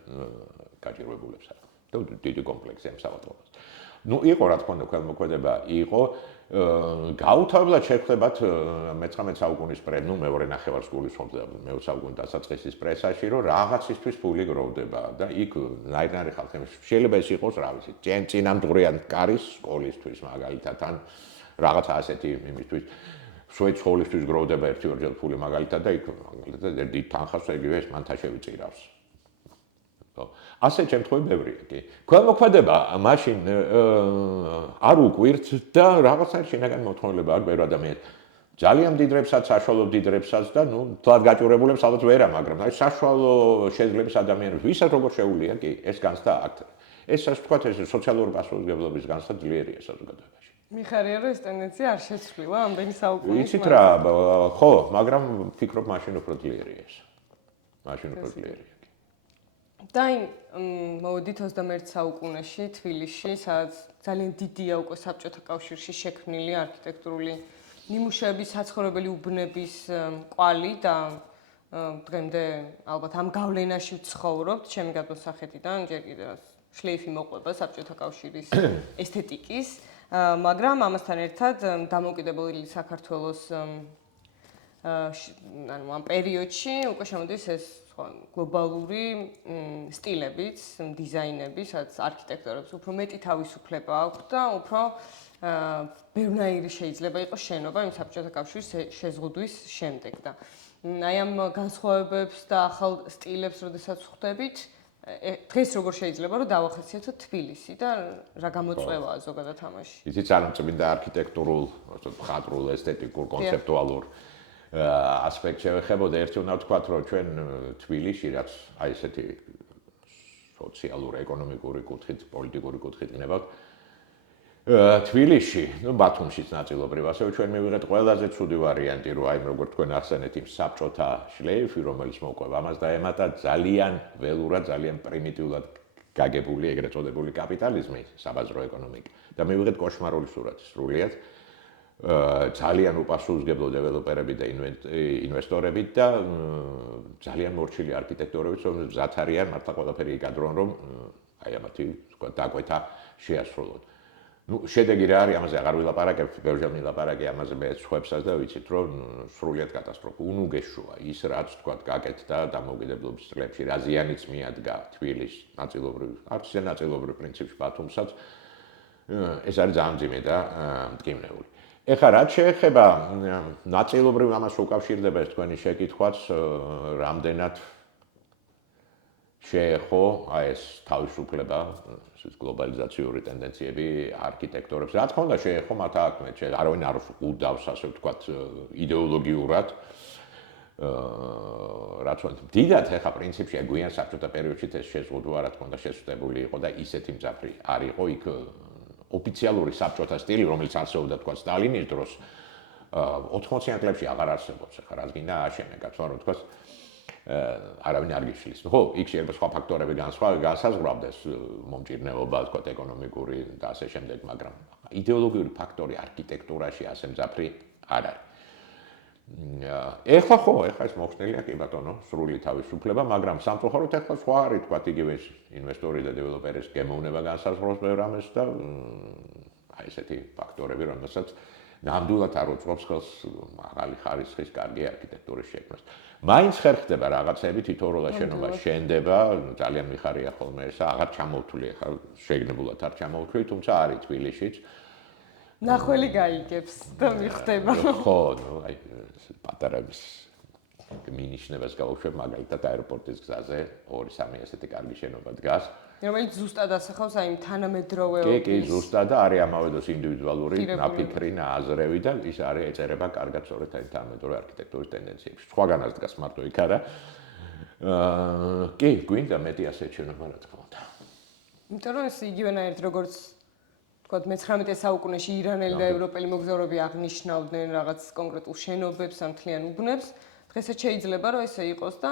გაჭირვებულებს. და დიდი კომპლექსი ამ საავადმყოფოს. იყო რა თქმა უნდა ქველმოქმედება იყო გაუთავებლად შევხვდებათ მე-19 საუკუნის მეორე ნახევარსკულის მე-20 საუკუნის დასაწყისის პრესაში, რომ რაღაცისთვის ფული გროვდება და იქ ნაირნარი ხალხი შეიძლება ეს იყოს, რა ვიცი, წინამძღვრიან კარის სკოლისთვის მაგალითად ან რაღაცა ასეთი იმისთვის სვეტ სკოლისთვის გროვდება ერთი-ორჯერ ფული მაგალითად და იქ მაგალითად ერთ დიდ თანხას ეგივე ეს მანთაშევი წირავს. ასე შემთხვევები ბევრია კი. ქველმოქმედება მაშინ არ უკვირთ და რაღაცა შინაგანი მოთხოვნილება აქვს ბევრ ადამიანს. ძალიან მდიდრებსაც, საშუალო მდიდრებსაც და თლად გაჭირებულებს ალბათ ვერა, მაგრამ აი საშუალო შეძლების ადამიანებს ვისაც როგორ შეუძლია კი, ეს განცდა აქვს. ეს ასე ვთქვათ, ეს სოციალური პასუხისმგებლობის განცდა ძლიერია საზოგადოებაში. მიხარია რომ ეს ტენდენცია არ შეცვლილა ამდენი საუკუნის. იცით რა, ხო, მაგრამ ვფიქრობ მაშინ უფრო ძლიერია ეს. მაშინ უფრო ძლიერია. და მოვედით 21 საუკუნეში თბილისში, სადაც ძალიან დიდია უკვე საბჭოთა კავშირში შექმნილი არქიტექტურული ნიმუშები, საცხოვრებელი უბნების კვალი და დღემდე ალბათ ამ გავლენაში ვცხოვრობთ, ჩემი გადმოსახედიდან, ჯერ კიდევ შლეიფი მოყვება საბჭოთა კავშირის ესთეტიკის, მაგრამ ამასთან ერთად დამოუკიდებელი საქართველოს ამ პერიოდში უკვე შემოდის ეს გლობალური სტილებიც, დიზაინები, სადაც არქიტექტორებს უფრო მეტი თავისუფლება აქვს და უფრო ბევრნაირი შეიძლება იყოს შენობა იმ საბჭოთა კავშირის შეზღუდვის შემდეგ და აი ამ განსხვავებებს და ახალ სტილებს როდესაც ხვდებით, დღეს როგორ შეიძლება რომ დავახასიათოთ თბილისი და რა გამოწვევაა ზოგადად ამაში? იცით, წარმწმინდა არქიტექტურულ, მხატვრულ, ესთეტიკურ, კონცეპტუალურ ასპექტს შევეხებოდა. ერთი უნდა ვთქვათ, რომ ჩვენ თბილისში, რაც აი ესეთი სოციალური, ეკონომიკური კუთხით, პოლიტიკური კუთხით გნებავთ, თბილისში, ბათუმშიც ნაწილობრივ, ასევე ჩვენ მივიღეთ ყველაზე ცუდი ვარიანტი, რომ აი როგორ თქვენ ახსენეთ იმ საბჭოთა შლეიფი, რომელიც მოყვება, ამას დაემატა ძალიან ველურად, ძალიან პრიმიტიულად გაგებული ეგრეთ წოდებული კაპიტალიზმი, საბაზრო ეკონომიკა და მივიღეთ კოშმარული სურათი სრულიად. ძალიან უპასუხისმგებლო დეველოპერები და ინვესტორები და ძალიან მორჩილი არქიტექტორებიც, რომლებიც მზად არიან მართლა ყველაფერი იკადრონ, რომ აი ამათი თქვა დაკვეთა შეასრულოთ. შედეგი რა არის, ამაზე აღარ ვილაპარაკებ, ბევრჯერ ვილაპარაკე ამაზე მე სხვებსაც და ვიცით, რომ სრულიად კატასტროფა. უნუგეშოა ის, რაც თქვა გაკეთდა დამოუკიდებლობის წლებში, რა ზიანიც მიადგა თბილისს ნაწილობრივ, არც ისე ნაწილობრივ პრინციპში ბათუმსაც. ეს არის ძალიან მძიმე და მტკივნეული. ეხლა რაც შეეხება ნაწილობრივ ამას უკავშირდება ეს თქვენი შეკითხვაც, რამდენად შეეხო აი ეს თავისუფლება, გლობალიზაციური ტენდენციები არქიტექტორებს. რა თქმა უნდა შეეხო მათ აქვთ, არავინ არ უდავს ასე ვთქვათ იდეოლოგიურად. რაც ვთქვათ, დიდად ეხლა პრინციპში გვიან საბჭოთა პერიოდში ეს შეზღუდვა რა თქმა უნდა შესწავლილი იყო და ისეთი მძაფრი არ იყო იქ ოფიციალური საბჭოთა სტილი, რომელიც არსებობდა თქვა სტალინის დროს, 80-იან წლებში აღარ არსებობს. ახლა რაც გინდა აშენე, კაცო, რომ თქვა არავინ არ გიშლის. ხო, იქ შეიძლება სხვა ფაქტორები განსაზღვრავდეს, მომჭირნეობა, თქვა ეკონომიკური და ასე შემდეგ, მაგრამ იდეოლოგიური ფაქტორი არქიტექტურაში ასე მძაფრი არ არის. ეხლა ხო, ეხლა ეს მოხსნილია კი ბატონო, სრული თავისუფლება, მაგრამ სამწუხაროდ ეხლა სხვა არის, თქვა იგივე ინვესტორი და დეველოპერის გემოვნება განსაზღვრავს ბევრ ამას და აი ესეთი ფაქტორები, რომელსაც ნამდვილად არ უწყობს ხელს მაღალი ხარისხის კარგი არქიტექტურის შექმნას. მაინც ხერხდება რაღაცები, თითოეულა შენობა შენდება, ძალიან მიხარია ხოლმე ეს, აღარ ჩამოვთვლი, ახლა შეგნებულად არ ჩამოვთვლი, თუმცა არის თბილისშიც. ნახველი გაიგებს და მიხვდება. ხო, აი პატარა მინიშნებას გავუშვებ, მაგალითად აეროპორტის გზაზე 2-3 ესეთი კარგი შენობა დგას. რომელიც ზუსტად ასახავს აი თანამედროვე კი, ზუსტად და არის ამავე დროს ინდივიდუალური ნაფიქრი, აზრები და ის არის ეწერება კარგად სწორედ აი თანამედროვე არქიტექტურის ტენდენციებში. სხვაგანაც დგას მარტო იქ არა. კი, გვინდა მეტი ასეთი შენობა რა თქმა უნდა. იმიტომ რომ ეს იგივენაირად როგორც თქვათ მე-19 საუკუნეში ირანელი და ევროპელი მოგზაურები აღნიშნავდნენ რაღაც კონკრეტულ შენობებს, ან მთლიან უბნებს, დღესაც შეიძლება რომ ესე იყოს და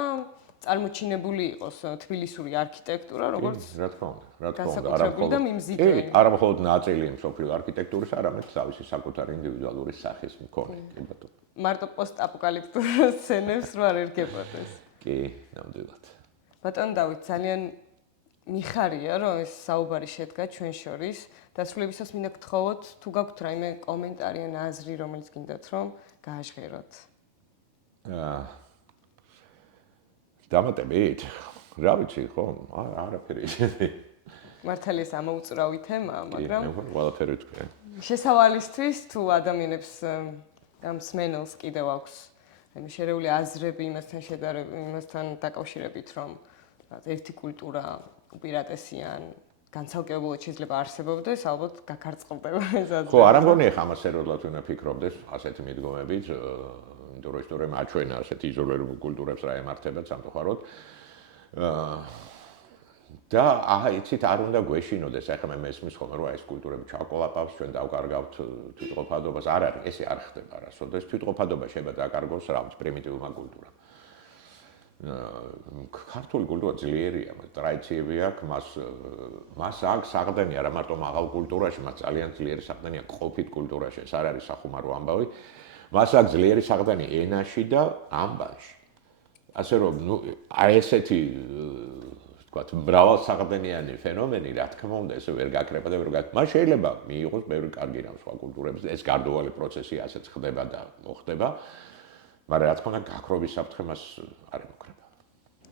წარმოჩინებული იყოს თბილისური არქიტექტურა, როგორც რა თქმა უნდა, განსაკუთრებული და მიმზიდველი. არა მხოლოდ ნაწილი მსოფლიო არქიტექტურის, არამედ თავისი საკუთარი ინდივიდუალური სახის მქონე, კი ბატონო. მარტო პოსტ-აპოკალიფტურ სცენებს რო არ ერგებოდეს. კი, ნამდვილად. ბატონ დავით, ძალიან მიხარია, რომ ეს საუბარი შედგა ჩვენ შორის. დასრულებისას მინდა გთხოვოთ, თუ გაქვთ რაიმე კომენტარი ან აზრი, რომელიც გინდათ რომ გააჟღეროთ. დამატებით? რა ვიცი, ხო? არაფერი. მართალია ეს ამოუწურავი თემაა, მაგრამ მე ყველაფერი ვთქვი. შესავალისთვის თუ ადამიანებს ამ მსმენელს კიდევ აქვს რაიმე შერეული აზრები იმასთან დაკავშირებით, რომ ერთი კულტურა უპირატესიან განცალკევებულად შეიძლება არსებობდეს, ალბათ გაქარწყლდება ეს აზრი. ხო, არ ამგონია ხა ამას სერიოზულად უნდა ფიქრობდეს ასეთი მიდგომებით, იმიტომ რომ ისტორია მაჩვენა ასეთი იზოლირებულ კულტურებს რა ემართებათ სამწუხაროდ. და იცით არ უნდა გვეშინოდეს, ახლა მე მესმის ხოლმე რომ ეს კულტურები ჩაკოლაპავს, ჩვენ დავკარგავთ თვითყოფადობას, არ არის, ესე არ ხდება რა. სოდეს თვითყოფადობა შეიძლება დაკარგოს რა ვიცი პრიმიტიულმა კულტურამ. ქართული კულტურა ძლიერია, ტრადიციები აქვს, მას აქვს საყრდენი არა მარტო მაღალ კულტურაში, მას ძალიან ძლიერი საყრდენია ყოფით კულტურაში, ეს არ არის სახუმარო ამბავი. მას აქვს ძლიერი საყრდენი ენაში და ამბავში. ასე რომ, აი ესეთი ვთქვათ, მრავალსაყრდენიანი ფენომენი, რა თქმა უნდა, ესე ვერ გაკრება და ვერ მას შეიძლება მიიღოს ბევრი კარგი რამ სხვა კულტურებზე. ეს გარდუვალი პროცესი ასეც ხდება და მოხდება. მაგრამ რა თქმა უნდა, გაქრობის საფრთხე მას არ ემუქრება.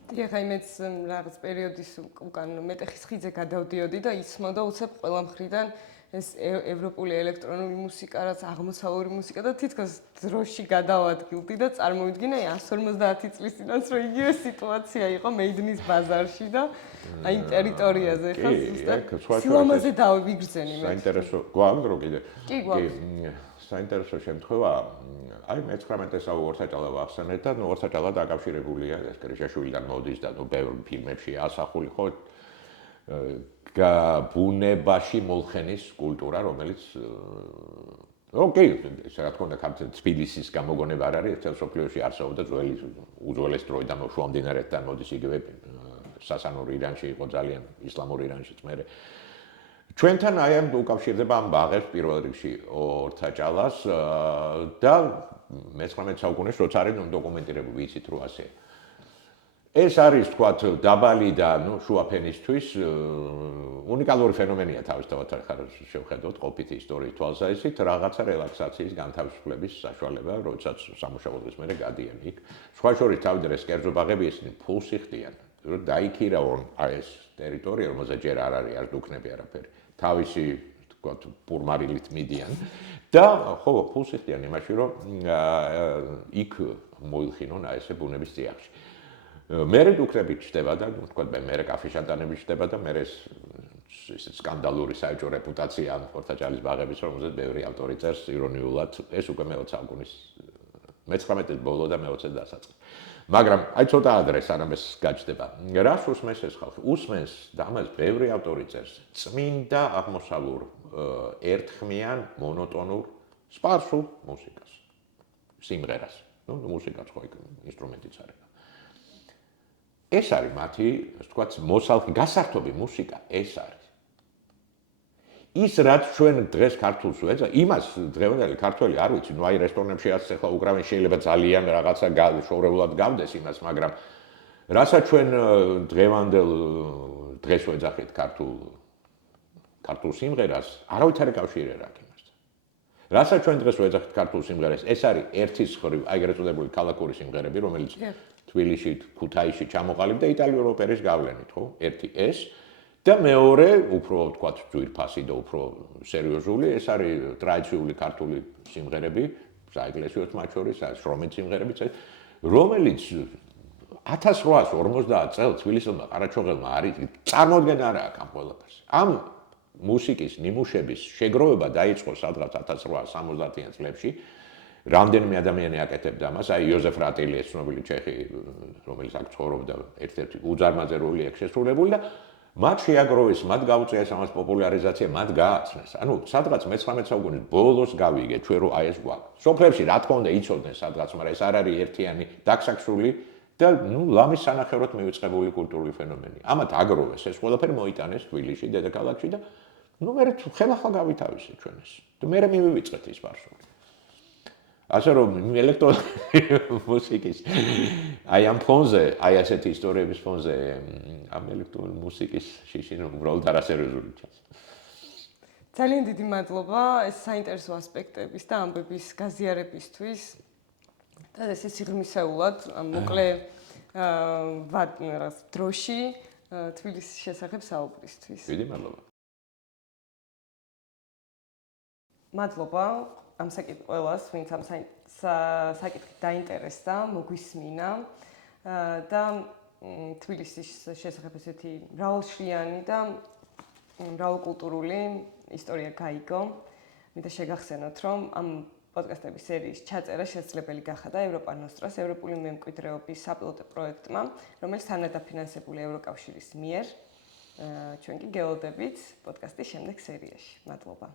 დიახ, აი მეც რაღაც პერიოდის უკან მეტეხის ხიდზე გადავდიოდი და იცმოდა უცებ ყველა მხრიდან ეს ევროპული ელექტრონული მუსიკა, რაც აღმოსავლური მუსიკა და თითქოს დროში გადავადგილდი და წარმოვიდგინე 150 წლის წინაც რომ იგივე სიტუაცია იყო მეიდნის ბაზარში და აი იმ ტერიტორიაზე ხა ზუსტად სილამაზე დავიგრძენი მე. საინტერესო გვაქვს რო კიდე. კი, გვაქვს. საინტერესო შემთხვევა აი მე-19 საუკუნის ორთაჭალა ვახსენეთ და ორთაჭალა დაკავშირებულია ეს კრიშაშვილიდან მოდის და ბევრ ფილმებში ასახული ხო ბუნებაში molxenis კულტურა, რომელიც ოკეი, რა თქმა უნდა, თბილისის გამოგონება არ არის, ერთ სოფლიოში არსებობდა უძველეს დროიდან შუამდინარეთთან მოდის იგივე სასანური ირანში იყო ძალიან ისლამური ირანშიც მერე. ჩვენთან აი ამ უკავშირდება ამ ბაღებს პირველ რიგში ორთაჭალას და მე-19 საუკუნეში როცა არის დოკუმენტირებული ვიცით რომ ასე. ეს არის თქვათ დაბალი და შუაფენისთვის უნიკალური ფენომენია თავისთავად ხარ შევხედოთ ყოფითი ისტორიის თვალსაზრისით რაღაცა რელაქსაციის განთავისუფლების საშუალება, როდესაც სამუშაო დღის მერე გადიან იქ. სხვა შორის თავდადე კერძო ბაღები ისინი ფულს იხდიან, რომ დაიქირავონ აი ეს ტერიტორია, რომელზეც ჯერ არ არის არ დუქნები არაფერი. თავისი თქვათ პურმარილით მიდიან და ხო ფულს იხდიან იმაში, რომ იქ მოილხინონ აი ესე ბუნების წიაღში. მერე დუქნები ჩდება და თქვათ მერე კაფეშატანები ჩდება და მერე ეს სკანდალური საერთო რეპუტაცია ან ორთაჭალის ბაღების რომელზეც ბევრი ავტორი წერს ირონიულად ეს უკვე მე-20 საუკუნის მე-19 ბოლო და მე-20 დასაწყისი. მაგრამ აი ცოტა ადრე სანამ ეს გაჩნდება. რას უსმენს ეს ხალხი? უსმენს და ამას ბევრი ავტორი წერს წმინდა აღმოსავლურ ერთხმიან მონოტონურ სპარსულ მუსიკას. სიმღერას. მუსიკაც ხო იქ ინსტრუმენტიც არის. ეს არის მათი, თქვათ, მოსალხი გასართობი მუსიკა, ეს არის. ის რაც ჩვენ დღეს ქართულს ვეძა, იმას დღევანდელი ქართველი არ ვიცი, აი რესტორნებში რაც ახლა უკრავენ შეიძლება ძალიან რაღაცა შორეულად გავდეს იმას, მაგრამ რასაც ჩვენ დღევანდელ დღეს ვეძახით ქართულ სიმღერას, არავით არ ეკავშირება აქ იმასთან. რასაც ჩვენ დღეს ვეძახით ქართულ სიმღერას, ეს არის ერთის ხრივ, აი ეგრეთ წოდებული ქალაქური სიმღერები, რომელიც თბილისში, ქუთაისში ჩამოყალიბდა და იტალიურ ოპერის გავლენით, ხო? ერთი ეს და მეორე, უფრო ვთქვათ, ძვირფასი და უფრო სერიოზული, ეს არის ტრადიციული ქართული სიმღერები, საეკლესიო მათ შორის, შრომით სიმღერებიც, რომელიც 1850 წელს თბილისელმა ყარაჩოღელმა არის წარმოდგენა არა აქვს ამ ყველაფერს. ამ მუსიკის ნიმუშების შეგროვება დაიწყო სადღაც 1870-იან წლებში. რამდენიმე ადამიანი აკეთებდა მას, აი იოზეფ რატილი, ეს ცნობილი ჩეხი, რომელიც აქ ცხოვრობდა, ერთ-ერთი უძარმაზე როლი აქვს შესრულებული და მათ შეაგროვეს, მათ გაუწიეს ამას პოპულარიზაცია, მათ გააცნეს. ანუ სადღაც მე-19 საუკუნის ბოლოს გავიგეთ ჩვენ რომ აი ეს გვაქვს. სოფლებში რა თქმა უნდა იცოდნენ სადღაც, მაგრამ ეს არ არის ერთიანი დაქსაქსული და ლამის სანახევროდ მივიწყებული კულტურული ფენომენი. ამათ აგროვეს ეს ყველაფერი მოიტანეს თბილისში, დედაქალაქში და მე ხელახლა გავითავისეთ ჩვენ ეს. და მე მივივიწყეთ ის სპარსული. ასე რომ ელექტრონული მუსიკის აი ამ ფონზე, აი ასეთი ისტორიების ფონზე ამ ელექტრონული მუსიკის შიში უბრალოდ არასერიოზული ჩანს. ძალიან დიდი მადლობა ეს საინტერესო ასპექტების და ამბების გაზიარებისთვის. და ესე სიღრმისეულად მოკლე დროში თბილისის შესახებ საუბრისთვის. დიდი მადლობა. მადლობა ამ საკითხველას, ვინც ამ საკითხით დაინტერესდა, მოგვისმინა და თბილისის შესახებ ესეთი მრავალშრიანი და მრავალკულტურული ისტორია გაიგო. მინდა შეგახსენოთ, რომ ამ პოდკასტების სერიის ჩაწერა შესაძლებელი გახადა ევროპა ნოსტრას ევროპული მემკვიდრეობის საპილოტო პროექტმა, რომელიც თანადაფინანსებულია ევროკავშირის მიერ. ჩვენ კი გელოდებით პოდკასტის შემდეგ სერიაში. მადლობა.